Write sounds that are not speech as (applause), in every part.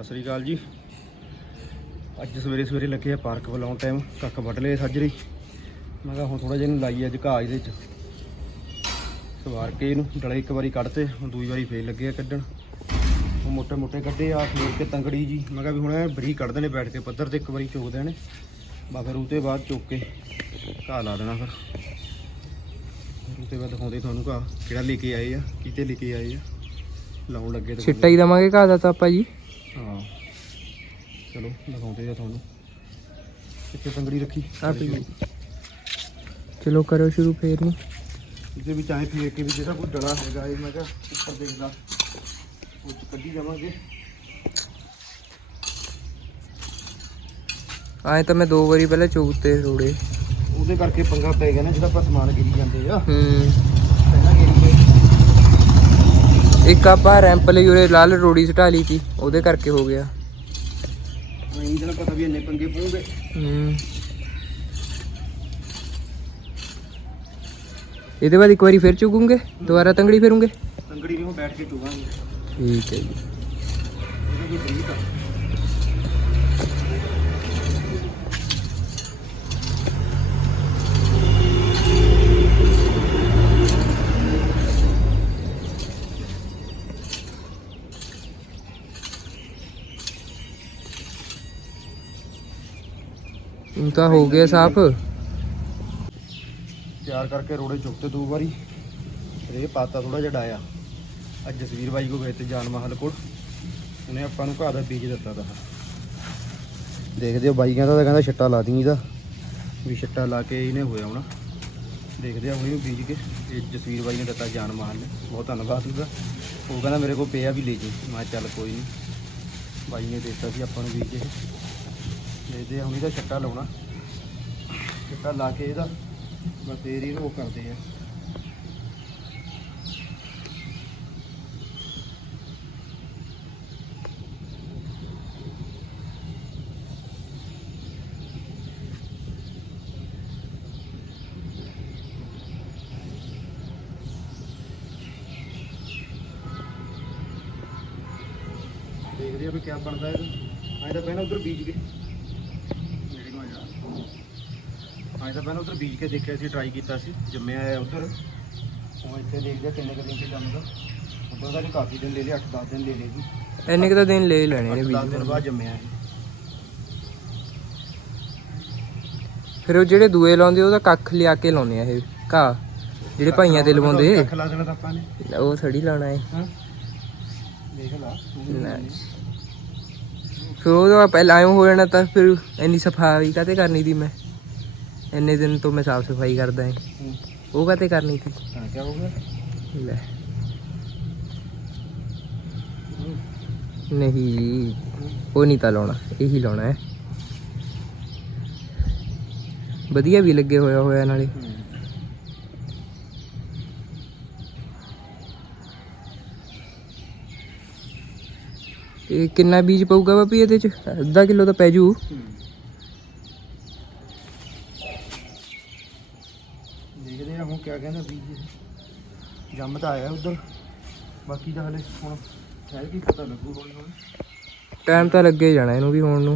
ਸਤਿ ਸ੍ਰੀ ਅਕਾਲ ਜੀ। ਅੱਜ ਸਵੇਰੇ ਸਵੇਰੇ ਲੱਗੇ ਆ ਪਾਰਕ ਬੁਲਾਉਣ ਟਾਈਮ ਕੱਖ ਵੱਢ ਲਏ ਸਾਜਰੇ। ਮੈਂ ਕਿਹਾ ਹੁਣ ਥੋੜਾ ਜਿਹਾ ਇਹਨੂੰ ਲਾਈ ਅੱਜ ਘਾਹ ਇਹਦੇ ਚ। ਸਵਾਰ ਕੇ ਇਹਨੂੰ ਡਲੇ ਇੱਕ ਵਾਰੀ ਕੱਢਤੇ ਹੁਣ ਦੂਜੀ ਵਾਰੀ ਫੇਰ ਲੱਗੇ ਆ ਕੱਢਣ। ਉਹ ਮੋਟੇ ਮੋਟੇ ਕੱਢੇ ਆ ਫੇਰ ਕੇ ਤੰਗੜੀ ਜੀ। ਮੈਂ ਕਿਹਾ ਵੀ ਹੁਣ ਇਹ ਬਰੀ ਕੱਢ ਦੇਣੇ ਬੈਠ ਕੇ ਪੱਧਰ ਤੇ ਇੱਕ ਵਾਰੀ ਚੋਕ ਦੇਣੇ ਬਾ ਫਿਰ ਉਹਦੇ ਬਾਅਦ ਚੁੱਕ ਕੇ ਘਾਹ ਲਾ ਦੇਣਾ ਫਿਰ। ਫਿਰ ਉਹਦੇ ਬਾਅਦ ਦਿਖਾਉਂਦੇ ਤੁਹਾਨੂੰ ਘਾਹ ਕਿਹੜਾ ਲੈ ਕੇ ਆਏ ਆ ਕਿਤੇ ਲੈ ਕੇ ਆਏ ਆ। ਲਾਉਣ ਲੱਗੇ ਤਾਂ ਛਿੱਟਾ ਹੀ ਦਵਾਂਗੇ ਘਾਹ ਦਾ ਤਾਂ ਆਪਾਂ ਜੀ। ਹਾਂ। ਚਲੋ ਦਿਖਾਉਂਦੇ ਆ ਤੁਹਾਨੂੰ। ਕਿੱਥੇ ਤੰਗੜੀ ਰੱਖੀ। ਆ ਪਈ ਚਲੋ ਕਰੋ ਸ਼ੁਰੂ ਫੇਰ ਨੂੰ। ਇਹਦੇ ਵਿੱਚ ਐ ਫੇਰ ਕੇ ਵੀ ਜਿਹੜਾ ਕੋਈ ਡਲਾ ਹੈਗਾ ਇਹ ਮੈਂ ਕਿਹਾ ਉੱਪਰ ਦੇਖਦਾ ਉਹ ਕੱਢੀ ਜਾਵਾਂਗੇ। ਆਏ ਤਾਂ ਮੈਂ ਦੋ ਵਾਰੀ ਪਹਿਲਾਂ ਚੁਗਤੇ ਰੋੜੇ। ਉਹਦੇ ਕਰਕੇ ਪੰਗਾ ਪੈ ਗਿਆ ਨਾ ਜਿਹੜਾ ਆਪਾਂ ਸਮਾਨ ਗਿਰੀ ਜਾਂਦੇ ਆ। ਹੂੰ ਪਹਿਲਾਂ ਗਿਰੀ ਗਏ ਇੱਕ ਆਪਾਂ ਰੈਂਪ ਲਈ ਉਰੇ ਲਾਲ ਰੋੜੀ ਸਟਾ ਲਈ ਤੀ ਉਹਦੇ ਕਰਕੇ ਹੋ ਗਿਆ। ਨਹੀਂ ਜਣਾ ਪਤਾ ਵੀ ਇੰਨੇ ਪੰਗੇ ਪਊਗੇ। ਹੂੰ। ਇਹਦੇ ਬਾਅਦ ਇੱਕ ਵਾਰੀ ਫਿਰ ਚੁਗੂਗੇ ਦੁਬਾਰਾ ਤੰਗੜੀ ਫੇਰੂਗੇ? ਤੰਗੜੀ ਉਹ ਬੈਠ ਕੇ ਚੁਗਾਂਗੇ। ਠੀਕ ਹੈ ਜੀ। ਇਹਦੇ ਹੋ ਗਿਆ ਸਾਫ਼। ਤਿਆਰ ਕਰਕੇ ਰੋੜੇ ਚੁੱਕਤੇ ਦੋ ਵਾਰੀ। ਫਿਰ ਪਾਤਾ ਥੋੜਾ ਜਿਹਾ ਡਾਇਆ। ਅੱਜ ਜਸਵੀਰ ਬਾਈ ਕੋ ਗਏ ਤੇ ਜਾਨ ਮਹਲ ਕੋਲ। ਉਹਨੇ ਆਪਾਂ ਨੂੰ ਘਾਹ ਦਾ ਬੀਜ ਦਿੱਤਾ ਤਾ। ਦੇਖਦੇ ਹੋ ਬਾਈ ਕਹਿੰਦਾ ਤਾਂ ਕਹਿੰਦਾ ਛੱਟਾ ਲਾ ਦੀ ਇਹਦਾ। ਵੀ ਛੱਟਾ ਲਾ ਕੇ ਇਹਨੇ ਹੋਇਆ ਹੋਣਾ। ਦੇਖਦੇ ਆ ਹੁਣੇ ਉਹ ਬੀਜ ਕੇ। ਇਹ ਜਸਵੀਰ ਬਾਈ ਨੇ ਦਿੱਤਾ ਜਾਨ ਮਹਲ ਨੇ। ਬਹੁਤ ਧੰਨਵਾਦ ਉਹਦਾ। ਉਹ ਕਹਿੰਦਾ ਮੇਰੇ ਕੋਲ ਪਿਆ ਵੀ ਲੈ ਜੀ ਮੈਂ ਚੱਲ ਕੋਈ ਨਹੀਂ। ਬਾਈ ਨੇ ਦਿੱਤਾ ਸੀ ਆਪਾਂ ਨੂੰ ਬੀਜ ਕੇ ਦੇਖਦੇ ਆ ਹੁਣ ਇਹਦਾ ਛੱਟਾ ਲਾਉਣਾ ਛੱਟਾ ਲਾ ਕੇ ਇਹਦਾ ਬਸ ਫੇਰ ਉਹ ਕਰਦੇ ਆ। ਦੇਖਦੇ ਆ ਵੀ ਕਿਆ ਬਣਦਾ ਇਹਦਾ। ਐਂ ਤਾਂ ਪਹਿਲਾਂ ਉਧਰ ਬੀਜ ਗਏ ਨੇੜੇ ਨੂੰ ਆ ਜਾ ਐਂ ਤਾਂ ਪਹਿਲਾਂ ਉਧਰ ਬੀਜ ਕੇ ਦੇਖਿਆ ਸੀ ਟਰਾਈ ਕੀਤਾ ਸੀ ਜੰਮਿਆ ਹੈ ਉਧਰ। ਹੁਣ ਇੱਥੇ ਦੇਖਦੇ ਆ ਕਿੰਨੇ ਕੁ ਦਿਨ ਚ ਜੰਮਦਾ ਉਧਰ ਦਾ ਨਹੀਂ ਕਾਫੀ ਦਿਨ ਲੈ ਲਿਆ 8-10 ਦਿਨ ਲੈ ਲਏ ਜੀ। ਇੰਨੇ ਕੁ ਤਾਂ ਦਿਨ ਲੈ ਹੀ ਲੈਣੇ ਨੇ 8-10 ਦਿਨ ਬੀਜ ਬਾਅਦ ਜੰਮਿਆ ਇਹ ਫਿਰ ਉਹ ਜਿਹੜੇ ਦੂਏ ਲਾਉਂਦੇ ਉਹਦਾ ਕੱਖ ਲਿਆ ਕੇ ਲਾਉਂਦੇ ਆ ਇਹ ਘਾਹ। ਜਿਹੜੇ ਭਾਈਆਂ ਤੇ ਲਵਾਉਂਦੇ ਕੱਖ ਲਾ ਦੇਣਾ ਤਾਂ ਆਪਾਂ ਨੇ। ਉਹ ਥੜੀ ਲਾਉਣਾ ਹੈ ਹਾਂ। ਦੇਖ ਲਾ ਤੂੰ Nice. ਫਿਰ ਉਹਦਾ ਪਹਿਲਾਂ ਆਇਓ ਹੋ ਜਾਣਾ ਤਾਂ ਫਿਰ ਇੰਨੀ ਸਫ਼ਾਈ ਕਾਤੇ ਕਰਨੀ ਦੀ ਮੈਂ? ਇੰਨੇ ਦਿਨ ਤੋਂ ਮੈਂ ਸਾਫ਼ ਸਫ਼ਾਈ ਕਰਦਾ ਹਾਂ। ਉਹ ਕਾਤੇ ਕਰਨੀ ਸੀ? ਹਾਂ ਕੀ ਹੋ ਗਿਆ? ਲੈ। ਨਹੀਂ ਉਹ ਨਹੀਂ ਤਾਂ ਲਾਉਣਾ ਇਹੀ ਲਾਉਣਾ ਹੈ ਵਧੀਆ ਵੀ ਲੱਗੇ ਹੋਇਆ ਹੋਇਆ ਨਾਲੇ। ਇਹ ਕਿੰਨਾ ਬੀਜ ਪਊਗਾ ਬਾਪੀ ਇਹਦੇ ਚ? ਅੱਧਾ ਕਿਲੋ ਤਾਂ ਪੈ ਜੂ ਦੇਖਦੇ ਆ ਹੁਣ ਕਿਆ ਕਹਿੰਦਾ ਬੀਜ ਜੰਮ ਤਾਂ ਆਇਆ ਉਧਰ। ਬਾਕੀ ਤਾਂ ਹਲੇ ਹੁਣ ਠਹਿਰ ਕੇ ਪਤਾ ਲੱਗੂ ਹੌਲੀ ਹੌਲੀ। ਟਾਈਮ ਤਾਂ ਲੱਗੇ ਜਾਣਾ ਇਹਨੂੰ ਵੀ ਹੋਣ ਨੂੰ।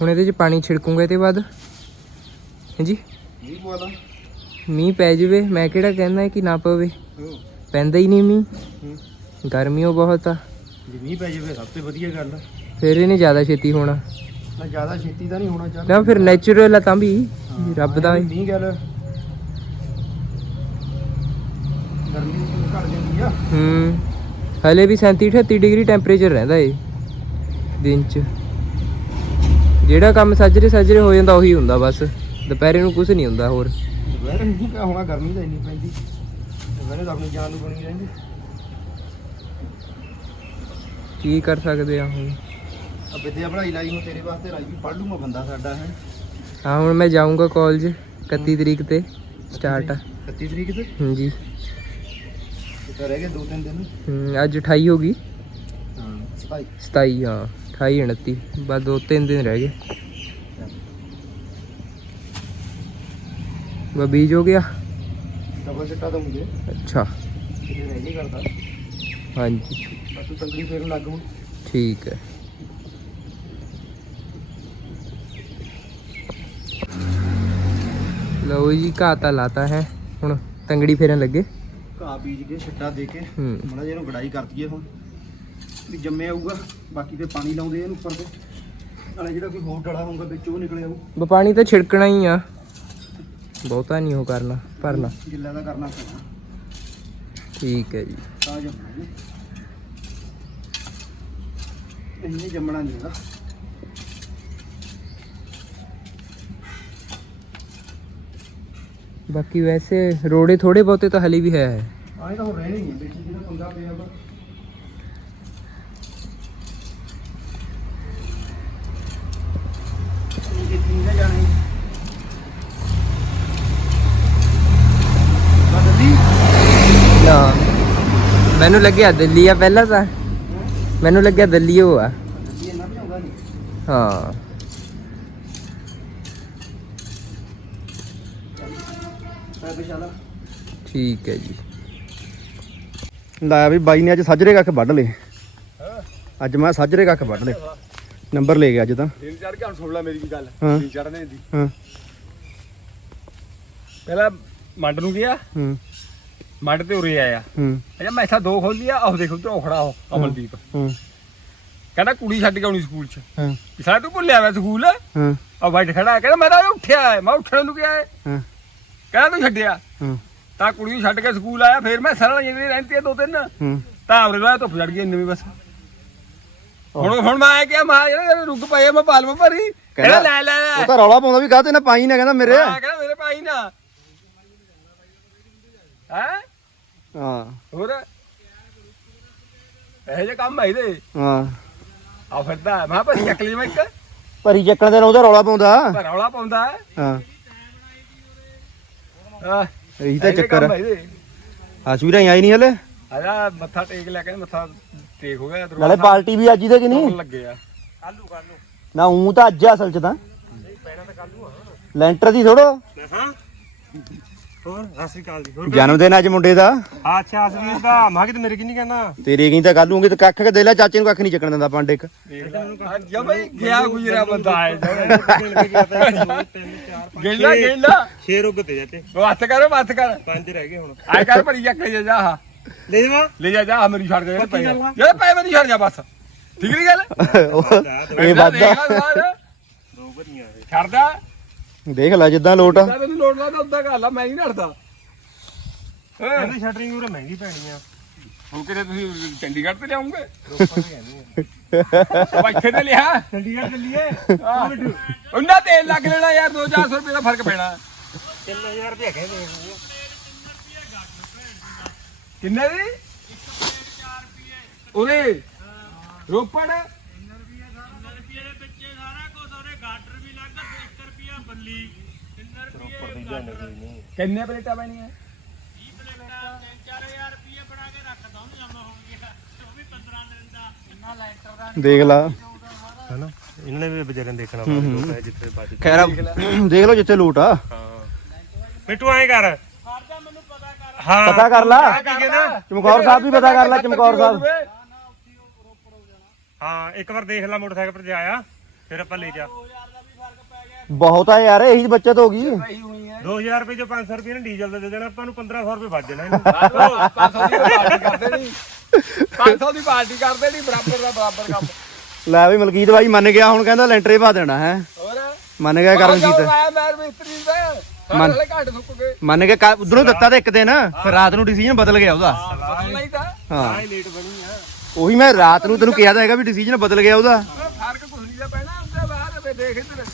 ਹੁਣ ਇਹਦੇ ਚ ਪਾਣੀ ਛਿੜਕੂਗਾ ਇਹਦੇ ਬਾਅਦ। ਹਾਂਜੀ? ਨਹੀਂ ਬੋਲਾ ਮੀਂਹ ਪੈ ਜਾਵੇ ਮੈਂ ਕਿਹੜਾ ਕਹਿੰਦਾ ਕਿ ਨਾ ਪਵੇ। ਹੂੰ ਪੈਂਦਾ ਹੀ ਨਹੀਂ ਮੀਂਹ। ਹੂੰ। ਗਰਮੀਓ ਬਹੁਤ ਆ। ਜੇ ਮੀਂਹ ਪੈ ਜਾਵੇ ਸਭ ਤੋਂ ਵਧੀਆ ਗੱਲ ਆ। ਫਿਰ ਇਹਨੇ ਜ਼ਿਆਦਾ ਛੇਤੀ ਹੋਣਾ। ਨਾ ਜ਼ਿਆਦਾ ਛੇਤੀ ਤਾਂ ਨਹੀਂ ਹੋਣਾ ਚਾਹੀਦਾ ਨਾ ਫਿਰ ਨੈਚੁਰਲ ਆ ਤਾਂ ਵੀ। ਰੱਬ ਦਾ ਨਹੀਂ ਗੱਲ ਗਰਮੀ ਘਟ ਜਾਂਦੀ ਆ ਹੂੰ। ਹਲੇ ਵੀ 37 38 ਡਿਗਰੀ ਟੈਂਪਰੇਚਰ ਰਹਿੰਦਾ ਏ। ਦਿਨ ਚ। ਜਿਹੜਾ ਕੰਮ ਸੱਜਰੇ ਸੱਜਰੇ ਹੋ ਜਾਂਦਾ ਉਹੀ ਹੁੰਦਾ ਬਸ। ਦੁਪਹਿਰੇ ਨੂੰ ਕੁਝ ਨਹੀਂ ਹੁੰਦਾ ਹੋਰ। ਦੁਪਹਿਰ ਨਹੀਂ ਕਾ ਹੋਣਾ ਗਰਮੀ ਤਾਂ ਇੰਨੀ ਪੈਂਦੀ। ਦੁਪਹਿਰੇ ਤਾਂ ਆਪਣੀ ਜਾਨ ਨੂੰ ਬਣੀ ਰਹਿੰਦੀ। ਕੀ ਕਰ ਸਕਦੇ ਆ ਹੁਣ? ਆ ਵਿਦਿਆ ਪੜ੍ਹਾਈ ਲਾਈ ਨੂੰ ਤੇਰੇ ਵਾਸਤੇ ਵੀ ਪੜ੍ਹ ਲੂਗਾ ਬੰਦਾ ਸਾਡਾ ਹੈ। ਹਾਂ ਹੁਣ ਮੈਂ ਜਾਊਂਗਾ ਕਾਲਜ 31 ਤਰੀਕ ਤੇ ਸਟਾਰਟ ਆ। 31 ਤਰੀਕ ਤੇ? ਹਾਂਜੀ। ਤੇ ਰਹਿ ਗਏ ਦੋ ਤਿੰਨ ਦਿਨ। ਹੂੰ, ਅੱਜ 28 ਹੋ ਗਈ। ਹਾਂ ਸਪਾਈ 27 ਹਾਂ 28 29 ਬਸ ਦੋ ਤਿੰਨ ਦਿਨ ਰਹਿ ਗਏ। ਬਾ ਬੀਜ ਹੋ ਗਿਆ। ਡਬਲ ਚਿੱਟਾ ਦਊਂਗੇ ਅੱਛਾ। ਕਿਤੇ ਰਹਿ ਗਏ ਕਰਦਾ। ਹਾਂਜੀ। ਬਸ ਤੂੰ ਤੰਗੜੀ ਫੇਰ ਲੱਗ ਹੁਣ। ਠੀਕ ਹੈ। ਲਓ ਜੀ ਘਾਹ ਤਾਂ ਲਾਤਾ ਹੈ। ਹੁਣ ਤੰਗੜੀ ਫੇਰਨ ਲੱਗੇ। ਘਾਹ ਬੀਜ ਕੇ ਛੱਟਾ ਦੇ ਕੇ ਹੂੰ। ਮਾੜਾ ਜਿਹਾ ਇਹਨੂੰ ਗੜਾਈ ਕਰ ਦਈਏ ਹੁਣ। ਵੀ ਜੰਮੇ ਆਊਗਾ ਬਾਕੀ ਤੇ ਪਾਣੀ ਲਾਉਂਦੇ ਇਹਨੂੰ ਉੱਪਰ ਤੇ। ਨਾਲੇ ਜਿਹੜਾ ਕੋਈ ਹੋਰ ਡਲਾ ਹੋਊਗਾ ਵਿੱਚ ਉਹ ਨਿਕਲ ਆਊ। ਬ ਪਾਣੀ ਤਾਂ ਛਿੜਕਣਾ ਹੀ ਆ। ਬਹੁਤਾ ਨਹੀਂ ਉਹ ਕਰਨਾ ਭਰਨਾ। ਗਿੱਲਾ ਦਾ ਕਰਨਾ ਪੈਣਾ। ਠੀਕ ਹੈ ਜੀ। ਤਾਂ ਜੰਮਣਾ ਜੀ ਇਹਨੇ ਜੰਮਣਾ ਨਹੀਂ ਹੈਗਾ। ਬਾਕੀ ਵੈਸੇ ਰੋੜੇ ਥੋੜੇ ਬਹੁਤੇ ਤਾਂ ਹਲੇ ਵੀ ਹੈ। ਆਏ ਤਾਂ ਹੀ ਆ ਵਿੱਚ ਜਿਹੜਾ ਪੰਗਾ ਪਿਆ ਵਾ। ਨਾ ਮੈਨੂੰ ਲੱਗਿਆ ਦਿੱਲੀ ਆ ਪਹਿਲਾਂ ਤਾਂ। ਮੈਨੂੰ ਲੱਗਿਆ ਦਿੱਲੀ ਉਹ ਆ। ਨਹੀਂ। ਹਾਂ। ਵਿਸ਼ਾਲਾ। ਠੀਕ ਹੈ ਜੀ। ਲਾਇਆ ਵੀ ਬਾਈ ਨੇ ਅੱਜ ਸਾਜਰੇ ਕੱਖ ਵੱਢ ਲਏ। ਅੱਜ ਮੈਂ ਸਾਜਰੇ ਕੱਖ ਵੱਢ ਲਏ। ਨੰਬਰ ਲੈ ਗਿਆ ਅੱਜ ਤਾਂ। ਦਿਨ ਚੜ ਕੇ ਹੁਣ ਸੁਣ ਲੈ ਮੇਰੀ ਵੀ ਗੱਲ। ਹਾਂ। ਦਿਨ ਚੜਨੇ ਦੀ। ਹਾਂ। ਪਹਿਲਾਂ ਮੰਡ ਨੂੰ ਗਿਆ। ਹੂੰ। ਮੰਡ ਤੇ ਉਰੇ ਆਇਆ। ਹੂੰ। ਅੱਛਾ ਮੈਂ ਇੱਥਾ ਦੋ ਖੋਲੀ ਆ ਆਹ ਦੇਖੋ ਤੇ ਖੜਾ ਉਹ ਅਮਨਦੀਪ। ਹੂੰ। ਕਹਿੰਦਾ ਕੁੜੀ ਛੱਡ ਕੇ ਆਉਣੀ ਸਕੂਲ ਚ। ਹਾਂ। ਵੀ ਸਾਲਾ ਤੂੰ ਭੁੱਲਿਆ ਵਾ ਸਕੂਲ? ਹਾਂ। ਆ ਬਾਈਟ ਖੜਾ। ਕਹਿੰਦਾ ਮੈਂ ਤਾਂ ਉੱਠਿਆ। ਹੈ। ਮੈਂ ਉੱਠਣ ਨੂੰ ਗਿਆ ਹੈ। ਹਾਂ। ਕਹਿੰਦਾ ਤੂੰ ਛੱਡਿਆ। ਹਾਂ। ਤਾਂ ਕੁੜੀ ਨੂੰ ਛੱਡ ਕੇ ਸਕੂਲ ਆਇਆ ਫਿਰ ਮੈਂ ਸਰਲ ਜਿਹੜੀ ਰਹਿੰਦੀ ਹੈ ਦੋ ਤਿੰਨ। ਹੂੰ। ਤਾਂ ਉਰੇ ਦਾ ਧੁੱਪ ਚੜ ਗਈ ਇੰਨੀ ਵੀ ਬਸ ਹੁਣ ਹੁਣ ਮੈਂ ਆਇਆ ਕਿ ਮਾਂ ਜਿਹੜਾ ਰੁੱਗ ਪਏ ਮੈਂ ਪਾਲਮ ਭਰੀ। ਕਹਿੰਦਾ ਲੈ ਲੈ ਲੈ। ਉਹ ਤਾਂ ਰੌਲਾ ਪਾਉਂਦਾ ਵੀ ਕਾਹਤੇ ਨਾ ਪਾਈ ਨਾ ਕਹਿੰਦਾ ਮੇਰੇ। ਮੈਂ ਕਹਿੰਦਾ ਮੇਰੇ ਭਾਈ ਨਾ। ਹੈ? ਹਾਂ। ਹੋਰ? ਇਹ ਜੇ ਕੰਮ ਹੈ ਇਹਦੇ। ਹਾਂ। ਆ ਫਿਰਦਾ ਮੈਂ ਭਾਈ ਚੱਕ ਲਈ ਮੈਂ ਇੱਕ। ਭਰੀ ਚੱਕਣ ਦੇ ਨਾਲ ਉਹਦਾ ਰੌਲਾ ਪਾਉਂਦਾ। ਰੌਲਾ ਪਾਉਂਦਾ। ਹੈ। ਆਹ, ਇਹੀ ਤਾਂ ਚੱਕਰ ਇਹਦੇ। ਆਸ਼ਵੀਰਾਂ ਆਈ ਨਹੀਂ ਹਲੇ? ਆਜਾ ਮੱਥਾ ਟੇਕ ਲਿਆ ਕਹਿੰਦੇ ਮੱਥਾ ਟੇਕ ਹੋ ਗਿਆ ਨਾਲੇ ਪਾਰਟੀ ਵੀ ਅੱਜ ਹੀ ਤੇ ਕਿ ਨਹੀਂ? ਲੱਗੇ ਆ। ਨਾ ਉਂ ਤਾਂ ਅੱਜ ਆ ਅਸਲ ਚ ਤਾਂ। ਲੈਂਟਰ ਦੀ ਥੋੜੋ ਹਾਂ ਹੋਰ ਸਤਿ ਸ੍ਰੀ ਅਕਾਲ ਜੀ। ਹੋਰ ਜਨਮ ਦਿਨ ਅੱਜ ਮੁੰਡੇ ਦਾ। ਅੱਛਾ ਅਸਲੀ ਦਾ। ਮੈਂ ਕਿ ਮੇਰੇ ਕੀ ਨਹੀਂ ਕਹਿਣਾ? ਤੇਰੇ ਕੀ ਤਾਂ ਕੱਲ ਨੂੰ ਤੇ ਕੱਖ ਕੇ ਦੇ ਲੈ ਚਾਚੇ ਨੂੰ ਕੱਖ ਨਹੀਂ ਚੱਕਣ ਦਿੰਦਾ ਪਾਂਡੇ ਇੱਕ। ਜਾ ਬਈ ਗਿਆ ਗੁਜਰਿਆ ਬੰਦਾ। ਹੈ (laughs) ਗੇਲਾ ਗੇਲਾ। ਛੇ ਰੁੱਗ ਤੇ ਜਾਂਦੇ ਉਹ ਹੱਥ ਕਰ ਹੱਥ ਕਰ। ਪੰਜ ਰਹਿ ਗਏ ਹੁਣ। ਆਏ ਕਰ ਭਰੀ ਚੱਕ ਲੈ ਜਾ ਆਹ। ਲੈ ਜਾਵਾਂ ਲੈ ਜਾ ਜਾ ਮੇਰੀ ਛੱਡ ਦੇ ਪਏ ਆ। ਜਿਹੜੇ ਪਏ ਮੈਨੂੰ ਛੱਡ ਜਾ ਬਸ। ਠੀਕ ਨਹੀਂ ਗੱਲ? ਇਹ ਬਾਹਰ, ਦੋ ਭਰੀਆਂ ਇਹ ਛੱਡ ਜਾ ਦੇਖ ਲੈ ਜਿੱਦਾਂ ਲੋਟ ਆ। ਤਾਂ ਤੈਨੂੰ ਲੋੜ ਲਾ ਤਾਂ ਉਦਾਂ ਕਰ ਲਾ ਮੈਂ ਨਹੀਂ ਲੜਦਾ ਹੈਂ? ਕਹਿੰਦੇ ਸ਼ਟਰਿੰਗ ਉਰੇ ਮਹਿੰਗੀ ਪੈਣੀ ਆ। ਹੁਣ ਕਿਤੇ ਤੁਸੀਂ ਚੰਡੀਗੜ੍ਹ ਤੇ ਲਿਆਉਂਗੇ? ਰੋਪੜ ਕਹਿੰਦੇ ਉਹ ਇੱਥੇ ਤੇ ਲਿਆ। ਚੰਡੀਗੜ੍ਹ ਚੱਲੀਏ ਆਹ। ਉਹਨਾਂ ਤੇਲ ਲੱਗ ਲੈਣਾ ਯਾਰ 2-400 ਰੁਪਏ ਦਾ ਫ਼ਰਕ ਪੈਣਾ। 3000 ਰੁਪਏ ਕਹਿੰਦੇ ਕਿੰਨੇ ਦੀ? ਉਹਦੇ ਰੋਪੜ ਰੋਪੜ। ਜਾਂਦੇ ਕੋਈ ਨਹੀਂ। ਕਿੰਨੇ ਪਲੇਟਾਂ ਪੈਣੀਆਂ? ਦੇਖ ਲਾ। ਹਨਾ? ਇਹਨਾਂ ਨੇ ਵੀ ਬਜਰਨ ਦੇਖਣਾ ਹੈ ਜਿੱਥੇ ਬਾਜੀ ਖੈਰ ਦੇਖ ਲਓ ਜਿੱਥੇ ਲੋਟ ਆ। ਹਾਂ। ਮਿੱਟੂ ਐਂ ਕਰ। ਹਾਂ। ਪਤਾ ਕਰ ਲਾ। ਚਮਕੌਰ ਸਾਹਿਬ ਵੀ ਪਤਾ ਕਰ ਲੈ ਚਮਕੌਰ ਸਾਹਿਬ। ਹਾਂ ਇੱਕ ਵਾਰ ਦੇਖ ਲੈ ਮੋਟਰਸਾਈਕਲ ਪਰ ਜਾਇਆ ਫਿਰ ਆਪਾਂ ਲੈ ਜਾ। ਬਹੁਤ ਆ ਯਾਰ ਇਹੀ ਬੱਚਤ ਹੋ ਗਈ। 2000 ਰੁਪਏ ਜੋ 500 ਰੁਪਏ ਨੇ ਡੀਜ਼ਲ ਦਾ ਦੇ ਦੇਣਾ ਆਪਾਂ ਨੂੰ 1500 ਰੁਪਏ ਵੱਜ ਜਾਣਾ ਇਹਨੂੰ। 500 ਦੀ ਪਾਰਟੀ ਕਰਦੇ ਨਹੀਂ। 500 ਦੀ ਪਾਰਟੀ ਕਰਦੇ ਨਹੀਂ ਬਰਾਬਰ ਦਾ ਬਰਾਬਰ ਕੰਮ। ਲੈ ਵੀ ਮਲਕੀਤ ਬਾਈ ਮੰਨ ਗਿਆ ਹੁਣ ਕਹਿੰਦਾ ਲੈਂਟਰੇ ਪਾ ਦੇਣਾ ਹੈ। ਹੋਰ? ਮੰਨ ਗਿਆ ਕਰਮਜੀਤ। ਆਇਆ ਮੈਂ ਮਿਸਤਰੀ ਦਾ। ਮਨ- ਸਾਰੇ ਘੱਟ ਸੁੱਕ ਗਏ। ਮੰਨ ਕੇ ਉਧਰੋਂ ਦਿੱਤਾ ਤਾਂ ਇੱਕ ਦਿਨ ਫਿਰ ਰਾਤ ਨੂੰ ਡਿਸੀਜਨ ਬਦਲ ਗਿਆ ਉਹਦਾ। ਬਦਲ ਨਹੀਂ ਤਾਂ। ਹਾਂ। ਲੇਟ ਬਣੀ ਆ। ਉਹੀ ਮੈਂ ਰਾਤ ਨੂੰ ਤੈਨੂੰ ਕਿਹਾ ਤਾਂ ਹੈਗਾ ਵੀ ਡਿਸੀਜਨ ਬਦਲ ਗਿਆ ਉਹਦਾ। ਫ਼ਰਕ ਕੁਝ ਨਹੀਂ ਦਾ ਪੈਣਾ ਉਹਦੇ ਬਾਅਦ ਵੇ ਦੇਖ ਇੱਧਰ।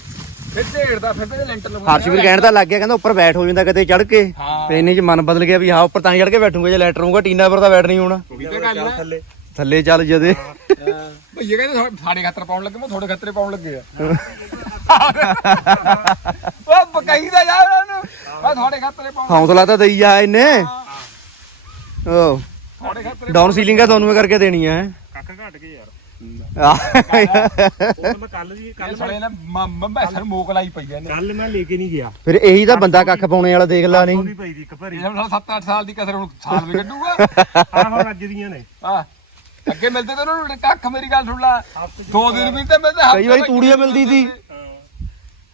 ਫਿਰ ਢੇੜਦਾ ਫਿਰ ਤੇ ਲੈਂਟਰ ਲਵਾਉਣਾ। ਹਰਸ਼ਵੀਰ ਕਹਿਣ ਤਾਂ ਲੱਗ ਗਿਆ ਕਹਿੰਦਾ ਉੱਪਰ ਬੈਠ ਹੋ ਜਾਂਦਾ ਕਿਤੇ ਚੜ ਕੇ। ਹਾਂ। ਤੇ ਇੰਨੇ ਚ ਮਨ ਬਦਲ ਗਿਆ ਵੀ ਹਾਂ ਉੱਪਰ ਤਾਂ ਹੀ ਚੜ ਕੇ ਬੈਠੂਗਾ ਜੇ ਲੈਟਰ ਹੋਊਗਾ ਟੀਨਾ ਪਰ ਤਾਂ ਬੈਠ ਨਹੀਂ ਹੋਣਾ। ਉਹੀ ਤੇ ਗੱਲ ਹੈ। ਥੱਲੇ। ਥੱਲੇ ਚੱਲ ਜਦੇ। ਭਈਏ ਕਹਿੰਦੇ ਸਾਡੇ ਖਤਰ ਪਾਉਣ ਲੱਗੇ ਮੈਂ ਤੁਹਾਡੇ ਖਤਰੇ ਪਾਉਣ ਲੱਗੇ ਆ। ਉਹ ਬਕਾਈ ਦਾ ਯਾਰ ਉਹਨੂੰ। ਆ ਤੁਹਾਡੇ ਖਤਰੇ ਪਾਉਣ ਹੌਸਲਾ ਤਾਂ ਦਈ ਜਾ ਇਹਨੇ। ਓ। ਤੁਹਾਡੇ ਖਤਰੇ ਡਾਊਨ ਸੀਲਿੰਗ ਆ ਤੁਹਾਨੂੰ ਇਹ ਕਰਕੇ ਦੇਣੀ ਹੈ ਕੱਖ ਘਟ ਗਏ ਯਾਰ। ਉਹ ਮੈਂ ਕੱਲ ਦੀ ਕੱਲ ਸੜੇ ਨਾ ਮੰਮਾ ਸਰ ਮੋਕ ਲਾਈ ਪਈ ਐ ਨੇ ਕੱਲ ਮੈਂ ਲੈ ਕੇ ਨਹੀਂ ਗਿਆ। ਫਿਰ ਇਹੀ ਤਾਂ ਬੰਦਾ ਕੱਖ ਪਾਉਣੇ ਵਾਲਾ ਦੇਖ ਲਾ ਨਹੀਂ। ਉਹਦੀ ਪਈ ਦੀ ਇੱਕ ਭਰੀ। ਇਹ ਹੁਣ 7-8 ਸਾਲ ਦੀ ਕਸਰ ਹੁਣ ਸਾਲ ਵੀ ਕੱਢੂਗਾ। ਹਾਂ ਹੁਣ ਅੱਜ ਦੀਆਂ ਨੇ। ਆ ਅੱਗੇ ਮਿਲਦੇ ਤੇ ਉਹਨਾਂ ਨੂੰ ਕੱਖ ਮੇਰੀ ਗੱਲ ਸੁਣ ਲਾ। ਦੋ ਦਿਨ ਵੀ ਤੇ ਮਿਲਦੇ ਕਈ ਵਾਰੀ ਤੂੜੀਆਂ ਮਿਲਦੀ ਸੀ।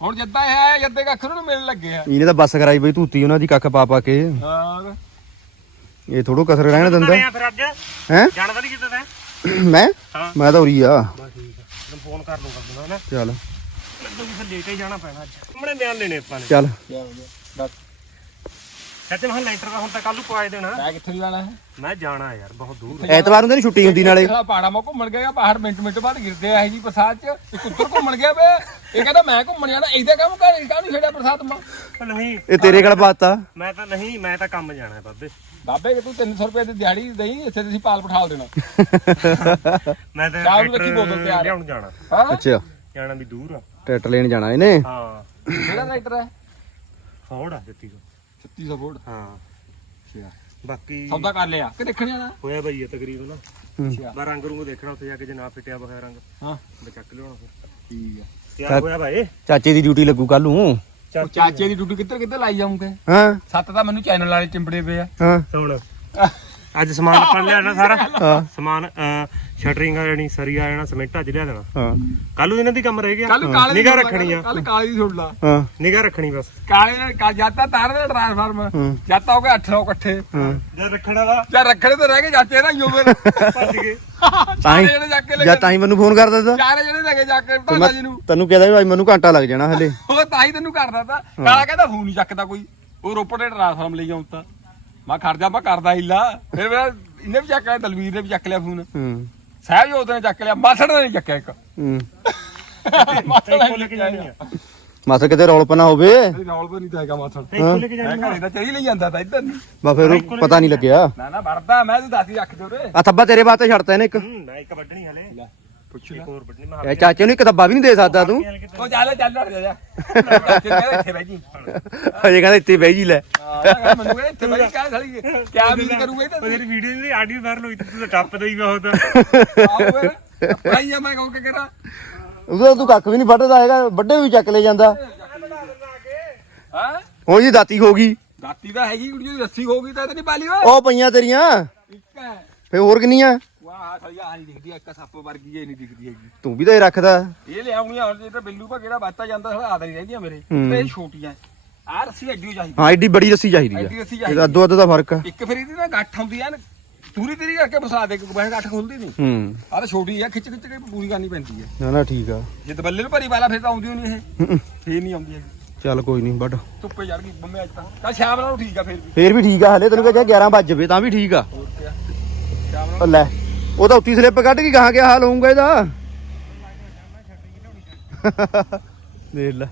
ਹੁਣ ਜਿੱਦਾਂ ਇਹ ਆਇਆ ਜੱਦੇ ਕੱਖ ਨੂੰ ਮਿਲਣ ਲੱਗੇ ਆ। ਇਹਨੇ ਤਾਂ ਬੱਸ ਕਰਾਈ ਬਈ ਧੂਤੀ ਉਹਨਾਂ ਦੀ ਕੱਖ ਪਾ ਪਾ ਕੇ। ਹਾਂ ਇਹ ਥੋੜੋ ਕਸਰ ਰਹਿਣ ਦਿੰਦਾ। ਆ ਫਿਰ ਅੱਜ? ਹੈ? ਜਾਣਾ ਤਾਂ ਨਹੀਂ ਕਿਤੇ ਤੈਂ ਮੈਂ? ਹਾਂ। ਮੈਂ ਤਾਂ ਉਰੀ ਆ। ਬਸ ਠੀਕ ਆ। ਤੈਨੂੰ ਫੋਨ ਕਰ ਲੂੰਗਾ ਤੂੰ ਨਾ ਚੱਲ। ਮੈਨੂੰ ਫਿਰ ਲੇਟ ਹੀ ਜਾਣਾ ਪੈਣਾ ਅੱਜ। ਸਾਹਮਣੇ ਬਿਆਨ ਦੇਣੇ ਆਪਾਂ ਨੇ। ਚੱਲ। ਸੱਚ ਮੈਂ ਲੈਂਟਰ ਦਾ ਹੁਣ ਤਾਂ ਕੱਲ ਨੂੰ ਪਵਾਏ ਦੇਣਾ। ਮੈਂ ਕਿੱਥੇ ਜਾਣਾ ਹੈ? ਮੈਂ ਜਾਣਾ ਯਾਰ ਬਹੁਤ ਦੂਰ। ਐਤਵਾਰ ਨੂੰ ਤਾਂ ਨੀ ਛੁੱਟੀ ਹੁੰਦੀ ਨਾਲੇ। ਸਾਲਾ ਪਹਾੜਾਂ ਮਾ ਘੁੰਮਣ ਗਿਆ ਪਹਾੜ ਮਿੰਟ ਮਿੰਟ ਬਾਅਦ ਗਿਰਦੇ ਆ ਜੀ ਬਰਸਾਤ ਚ। ਇੱਕ ਉੱਤਰ ਘੁੰਮਣ ਗਿਆ ਵੇ। ਇਹ ਕਹਿੰਦਾ ਮੈਂ ਘੁੰਮਣ ਜਾਣਾ ਇਹਦੇ ਕੰਮ ਕਰ ਇਹ ਕਾਹਨੂੰ ਛੇੜਿਆ ਬਰਸਾਤ ਮਾ। ਨਹੀਂ ਇਹ ਤੇਰੇ ਕੋਲ ਪਾਤਾ ਮੈਂ ਤਾਂ ਨਹੀਂ ਮੈਂ ਤਾਂ ਕੰਮ ਜਾਣਾ ਬਾਬੇ। ਬਾਬੇ ਜੇ ਤੂੰ 300 ਰੁਪਏ ਦੀ ਦਿਹਾੜੀ ਦੇਈ ਇੱਥੇ ਤੁਸੀਂ ਪਾਲ ਬਿਠਾਲ ਦੇਣਾ। (laughs) ਮੈਂ ਤਾਂ ਚਾਹ ਨੂੰ ਰੱਖੀ ਬੋਤਲ ਤਿਆਰ। ਲਿਆਉਣ ਜਾਣਾ। ਹਾਂ? ਅੱਛਾ। ਜਾਣਾ ਵੀ ਦੂਰ ਆ। ਟਰੈਕਟਰ ਲੈਣ ਜਾਣਾ ਇਹਨੇ? ਹਾਂ। ਕਿਹੜਾ ਰਾਈਟਰ ਹੈ? ਫੋੜ ਆ ਦਿੱਤੀ 3600 ਵੋਟ ਹਾਂ। ਬਾਕੀ ਸੌਦਾ ਕਰ ਲਿਆ। ਕਿ ਦੇਖਣ ਜਾਣਾ? ਹੋਇਆ ਬਈ ਇਹ ਤਕਰੀਬਨ। ਹੂੰ। ਬਾ ਰੰਗ ਰੂੰਗ ਦੇਖਣਾ ਉੱਥੇ ਜਾ ਕੇ ਜੇ ਨਾ ਫਿੱਟਿਆ ਬਖਾ ਰੰਗ। ਹਾਂ। ਮੈਂ ਚੱਕ ਲਿਆਉਣਾ ਫਿਰ। ਠੀਕ ਆ। ਤਿਆਰ ਹੋਇਆ ਭਾਈ। ਚਾਚੇ ਦੀ ਡਿਊਟੀ ਲੱਗੂ ਕੱਲ ਨੂੰ। ਉਹ ਚਾਚੇ ਦੀ ਡਿਊਟੀ ਕਿੱਧਰ ਕਿੱਧਰ ਲਾਈ ਜਾਉਂਗੇ ਹਾਂ? ਸੱਤ ਤਾਂ ਮੈਨੂੰ ਚੈਨਲ ਵਾਲੇ ਚਿੰਬੜੇ ਪਏ ਆ। ਹਾਂ? ਸੁਣ। ਅੱਜ ਸਮਾਨ ਆਪਾਂ ਲਿਆਣਾ ਸਾਰਾ। ਹਾਂ। ਸਮਾਨ ਸ਼ਟਰਿੰਗ ਆ ਜਾਣੀ ਸਰੀ ਆ ਜਾਣਾ ਸਿਮੈਂਟ ਅੱਜ ਲਿਆ ਦੇਣਾ। ਹਾਂ। ਕੱਲ ਨੂੰ ਇਹਨਾਂ ਦੀ ਕੰਮ ਰਹਿ ਗਿਆ। ਕੱਲ ਕਾਲੇ ਨਿਗਾਹ ਰੱਖਣੀ ਆ। ਕੱਲ ਕਾਲੇ ਦੀ ਸੁਣ ਲਾ। ਹਾਂ। ਨਿਗਾਹ ਰੱਖਣੀ ਬਸ। ਕਾਲੇ ਕਾ ਜਾਤਾ ਤਾਰ ਦੇ ਟ੍ਰਾਂਸਫਾਰਮ। ਜਾਤਾ ਹੋ ਗਿਆ 8 9 ਇਕੱਠੇ। ਹਾਂ। ਜਦ ਰੱਖਣ ਵਾਲਾ। ਯਾਰ ਰੱਖਣੇ ਤੇ ਰਹਿ ਗਏ ਚਾਚੇ ਨਾ ਯੋਵਰ ਭੱਜ ਗਏ। (laughs) ਤਾਂ ਚਾਰੇ ਹੀ ਜਣੇ ਜਾ ਕੇ ਜਾਂ ਲੱਗੇ ਤਾਂ ਹੀ ਮੈਨੂੰ ਫੋਨ ਕਰ ਦਿੱਤਾ ਚਾਰੇ ਜਣੇ ਲੱਗੇ ਜਾ ਕੇ ਜੀ ਨੂੰ। ਤੈਨੂੰ ਕਹਿੰਦਾ ਵੀ ਭਾਈ ਮੈਨੂੰ ਘੰਟਾ ਲੱਗ ਜਾਣਾ ਹਲੇ। ਉਹ ਤਾਂ ਹੀ ਤੈਨੂੰ ਕਰਦਾ ਤਾ। ਕਾਲਾ ਕਹਿੰਦਾ ਫੋਨ ਨਹੀਂ ਚੱਕਦਾ ਕੋਈ। ਉਹ ਰੋਪੜ ਦੇ ਟ੍ਰਾਂਸਫਾਰਮ ਲਈ ਆਉਂਦਾ। ਮੈਂ ਖੜ ਜਾ ਮੈਂ ਕਰਦਾ ਹਿੱਲਾ। ਫਿਰ ਮੇਰਾ ਇਹਨੇ ਵੀ ਚੱਕ ਲਿਆ ਦਲਵੀਰ ਨੇ ਵੀ ਚੱਕ ਲਿਆ ਫੋਨ। ਹੂੰ। ਸਾਹਿਬ ਜੋਤ ਨੇ ਚੱਕ ਲਿਆ ਮਾਸੜ ਨੇ ਨਹੀਂ ਚੱਕਿਆ ਇੱਕ। ਹੂੰ। ਮਾਸੜ ਨੇ ਲੈ ਕੇ ਜਾਣੀ ਆ। ਮਸ ਕਿਤੇ ਰੌਲ ਪਨਾ ਹੋਵੇ? ਰੌਲ ਵੀ ਨਹੀਂ ਤਾਂ ਹੈਗਾ ਮਾਸੜ। ਇੱਕੋ ਲੈ ਕੇ ਮੈਂ ਜਾਣੀ ਘਰੇ ਤਾਂ ਚੜੀ ਲਈ ਜਾਂਦਾ ਤਾਂ ਇੱਧਰ ਨਹੀਂ। ਬਾ ਫਿਰ ਉਹ ਪਤਾ ਨਹੀਂ ਲੱਗਿਆ। ਨਾ ਨਾ ਵੜਦਾ ਮੈਂ ਤੂੰ ਦਾਦੀ ਰੱਖ ਦੇ ਉਰੇ। ਆ ਥੱਬਾ ਤੇਰੇ ਵਾਸਤੇ ਛੱਡਤਾ ਇਹਨੇ ਇੱਕ। ਹੂੰ ਮੈਂ ਇੱਕ ਵੱਢਣੀ ਹਲੇ। ਪੁੱਛ ਇੱਕ ਹੋਰ ਵੱਢਣੀ ਮੈਂ ਇਹ ਚਾਚੇ ਨੂੰ ਇੱਕ ਥੱਬਾ ਵੀ ਨਹੀਂ ਦੇ ਸਕਦਾ ਤੂੰ। ਉਹ ਚੱਲ ਚੱਲ ਹਟ ਜਾ ਜਾ ਚਾਚੇ ਕਹਿੰਦਾ ਇੱਥੇ ਬਹਿ ਜੀ। ਹਜੇ ਕਹਿੰਦਾ ਇੱਥੇ ਬਹਿ ਜੀ ਲੈ। ਹਾਂ ਮੈਨੂੰ ਕਹਿੰਦਾ ਇੱਥੇ ਬਹਿ ਜੀ ਕਿਆ ਸਾਲੀ ਕਿਆ ਵੀ ਕਰੂਗਾ ਇਹ ਤਾਂ ਉਹ ਤੇਰੀ ਵੀਡੀਓ ਦੀ ਆਡੀਓ ਵਾਇਰਲ ਹੋਈ ਤੇ ਤੂੰ ਟੱਪਦਾ ਹੀ ਬਹੁਤ ਭਾਈ ਮੈਂ ਕਹੂੰ ਕਿ ਕਿਹੜਾ? ਤੂੰ ਕੱਖ ਵੀ ਨਹੀਂ ਵੱਢਦਾ ਹੈਗਾ ਵੱਡੇ ਵੀ ਚੱਕ ਲੈ ਜਾਂਦਾ। ਹਾਂ? ਜੀ ਦਾਤੀ ਹੋ ਗਈ। ਦਾਤੀ ਤਾਂ ਹੈਗੀ ਕੁੜੀ ਦੀ ਰੱਸੀ ਹੋ ਗਈ ਤਾਂ ਇਹ ਤਾਂ ਨਹੀਂ ਪਾਲੀ ਓਏ। ਉਹ ਪਈਆਂ ਤੇਰੀਆਂ। ਇੱਕ ਹੈ। ਫੇ ਹੋਰ ਕਿੰਨੀਆਂ? ਵਾਹ ਸਾਲੀ ਆ ਨਹੀਂ ਦਿਖਦੀ ਇੱਕ ਸੱਪ ਵਰਗੀ ਇਹ ਨਹੀਂ ਦਿਖਦੀ ਹੈਗੀ। ਤੂੰ ਵੀ ਤਾਂ ਇਹ ਰੱਖਦਾ। ਇਹ ਲਿਆਉਣੀਆਂ ਹੁਣ ਜੇ ਤਾਂ ਬਿੱਲੂ ਭਾ ਕਿਹੜਾ ਬਾਤਾ ਜਾਂਦਾ ਸਾਲਾ ਆਦਰ ਹੀ ਰਹਿੰਦੀਆਂ ਮੇਰੇ। ਹੂੰ। ਤੇ ਇਹ ਛੋਟੀਆਂ ਆ ਰੱਸੀ ਐਡੀ ਓ ਚਾਹੀਦੀ। ਹਾਂ ਐਡੀ ਬੜੀ ਰੱਸੀ ਚਾਹੀਦੀ ਆ। ਐਡੀ ਰੱਸੀ ਇਹਦਾ ਚਾਹੀਦੀ ਅੱਧੋ ਅੱਧ ਦਾ ਫ਼ਰਕ ਆ। ਇੱਕ ਫਿਰ ਇਹਦੀ ਨਾ ਗੱਠ ਹੁੰਦੀ ਆ ਨਾ ਪੂਰੀ ਤੇਰੀ ਕਰਕੇ ਬਸਾ ਦੇ ਕੋਈ ਗੱਠ ਖੁੱਲਦੀ ਨਹੀਂ ਹੂੰ। ਆ ਤਾਂ ਛੋਟੀ ਆ ਖਿੱਚ ਖਿੱਚ ਕੇ ਪੂਰੀ ਕਰਨੀ ਪੈਂਦੀ ਹੈ ਨਾ ਨਾ ਠੀਕ ਆ। ਜੇ ਦਬੱਲੇ ਨੂੰ ਭਰੀ ਵਾਲਾ ਫਿਰ ਤਾਂ ਆਉਂਦੀ ਓ ਨਹੀਂ ਇਹ। ਹੂੰ। ਫੇਰ ਨਹੀਂ ਆਉਂਦੀ ਹੈਗੀ। ਚੱਲ ਕੋਈ ਨਹੀਂ ਵੱਢ। ਧੁੱਪੇ ਚੜ ਗਈ ਬੰਮੇ ਅੱਜ ਤਾਂ। ਚੱਲ ਸ਼ਾਮ ਨੂੰ ਠੀਕ ਆ ਫੇਰ ਵੀ। ਫੇਰ ਵੀ ਠੀਕ ਆ ਹਲੇ ਤੈਨੂੰ ਕਿਹਾ 11 ਵੱਜ ਜਾਵੇ ਤਾਂ ਵੀ ਠੀਕ ਆ। ਹੋਰ ਕਿਆ। ਸ਼ਾਮ ਨੂੰ ਉਹ ਲੈ। ਉਹ ਤਾਂ ਉੱਤੀ ਸਲਿੱਪ ਕੱਢ ਕੇ ਕਹਾਂ ਕਿਆ ਹਾਲ ਹੋਊਗਾ ਇਹਦਾ? ਦੇਖ ਲੈ।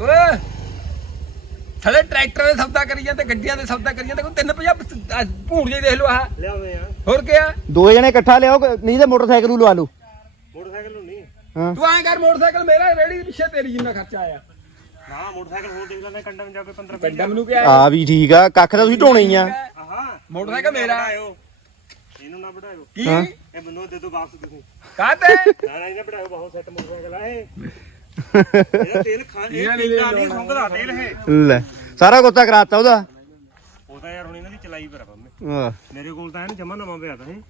ਓਏ ਥਲੇ ਟਰੈਕਟਰ ਦੇ ਸੌਦਾ ਕਰੀ ਜਾਂਦੇ ਗੱਡੀਆਂ ਦੇ ਸੌਦਾ ਕਰੀ ਜਾਂਦੇ ਕੋਈ ਤਿੰਨ ਪੰਜਾਹ ਭੂਣ ਜੇ ਦੇਖ ਲਓ ਆ ਲਿਆਉਂਦੇ ਆ। ਹੋਰ ਕਿਆ ਦੋ ਜਣੇ ਇਕੱਠਾ ਲਿਆਓ ਨਹੀਂ ਤੇ ਮੋਟਰਸਾਈਕਲ ਨੂੰ ਲਵਾ ਲਓ। ਮੋਟਰਸਾਈਕਲ ਨੂੰ ਨਹੀਂ। ਹਾਂ। ਤੂੰ ਐਂ ਕਰ ਮੋਟਰਸਾਈਕਲ ਮੇਰਾ ਰੇੜੀ ਦੇ ਪਿੱਛੇ ਤੇਰੀ ਜਿੰਨਾ ਖਰਚਾ ਆਇਆ। ਨਾ ਮੋਟਰਸਾਈਕਲ ਹੋਰ ਦੇਖ ਲੈਂਦੇ ਕੰਡਮ ਜਾ ਕੇ 15 ਪਿੰਡਾਂ ਮੈਨੂੰ ਕਿਹਾ ਆ ਵੀ ਠੀਕ ਆ ਕੱਖ ਤਾਂ ਤੁਸੀਂ ਢੋਣੇ ਹੀ ਆ। ਆਹਾ ਮੋਟਰਸਾਈਕਲ ਮੇਰਾ। ਬਣਾਇਓ ਇਹਨੂੰ ਨਾ ਵਧਾਇਓ ਕੀ? ਹਾਂ। ਇਹ ਮੈਨੂੰ ਦੇ ਦਿਓ ਵਾਪਸ ਤੁਸੀਂ। ਕਾਤੇ ਨਾ ਨਾ ਇਹਨੇ ਬਣਾਇਓ ਬਹੁਤ ਸੈੱਟ ਮੋਟਰਸਾਈਕਲ ਆ ਇਹ। (laughs) ਇਹਦਾ ਤੇਲ ਖਾ ਇਹ ਪੀਂਦਾ ਲੈ ਨਹੀਂ ਸੁੰਘਦਾ ਤੇਲ ਇਹ। ਲੈ ਸਾਰਾ ਕੁੱਤਾ ਕਰਾਤਾ ਉਹਦਾ? ਉਹ ਤਾਂ ਯਾਰ ਹੁਣ ਇਹਨਾਂ ਦੀ ਚਲਾਈ ਪਰ ਆ ਆਹ, ਮੇਰੇ ਕੋਲ ਤਾਂ ਇਹਨ ਜਮਾ ਨਵਾਂ ਪਿਆ ਤਾ ਇਹ।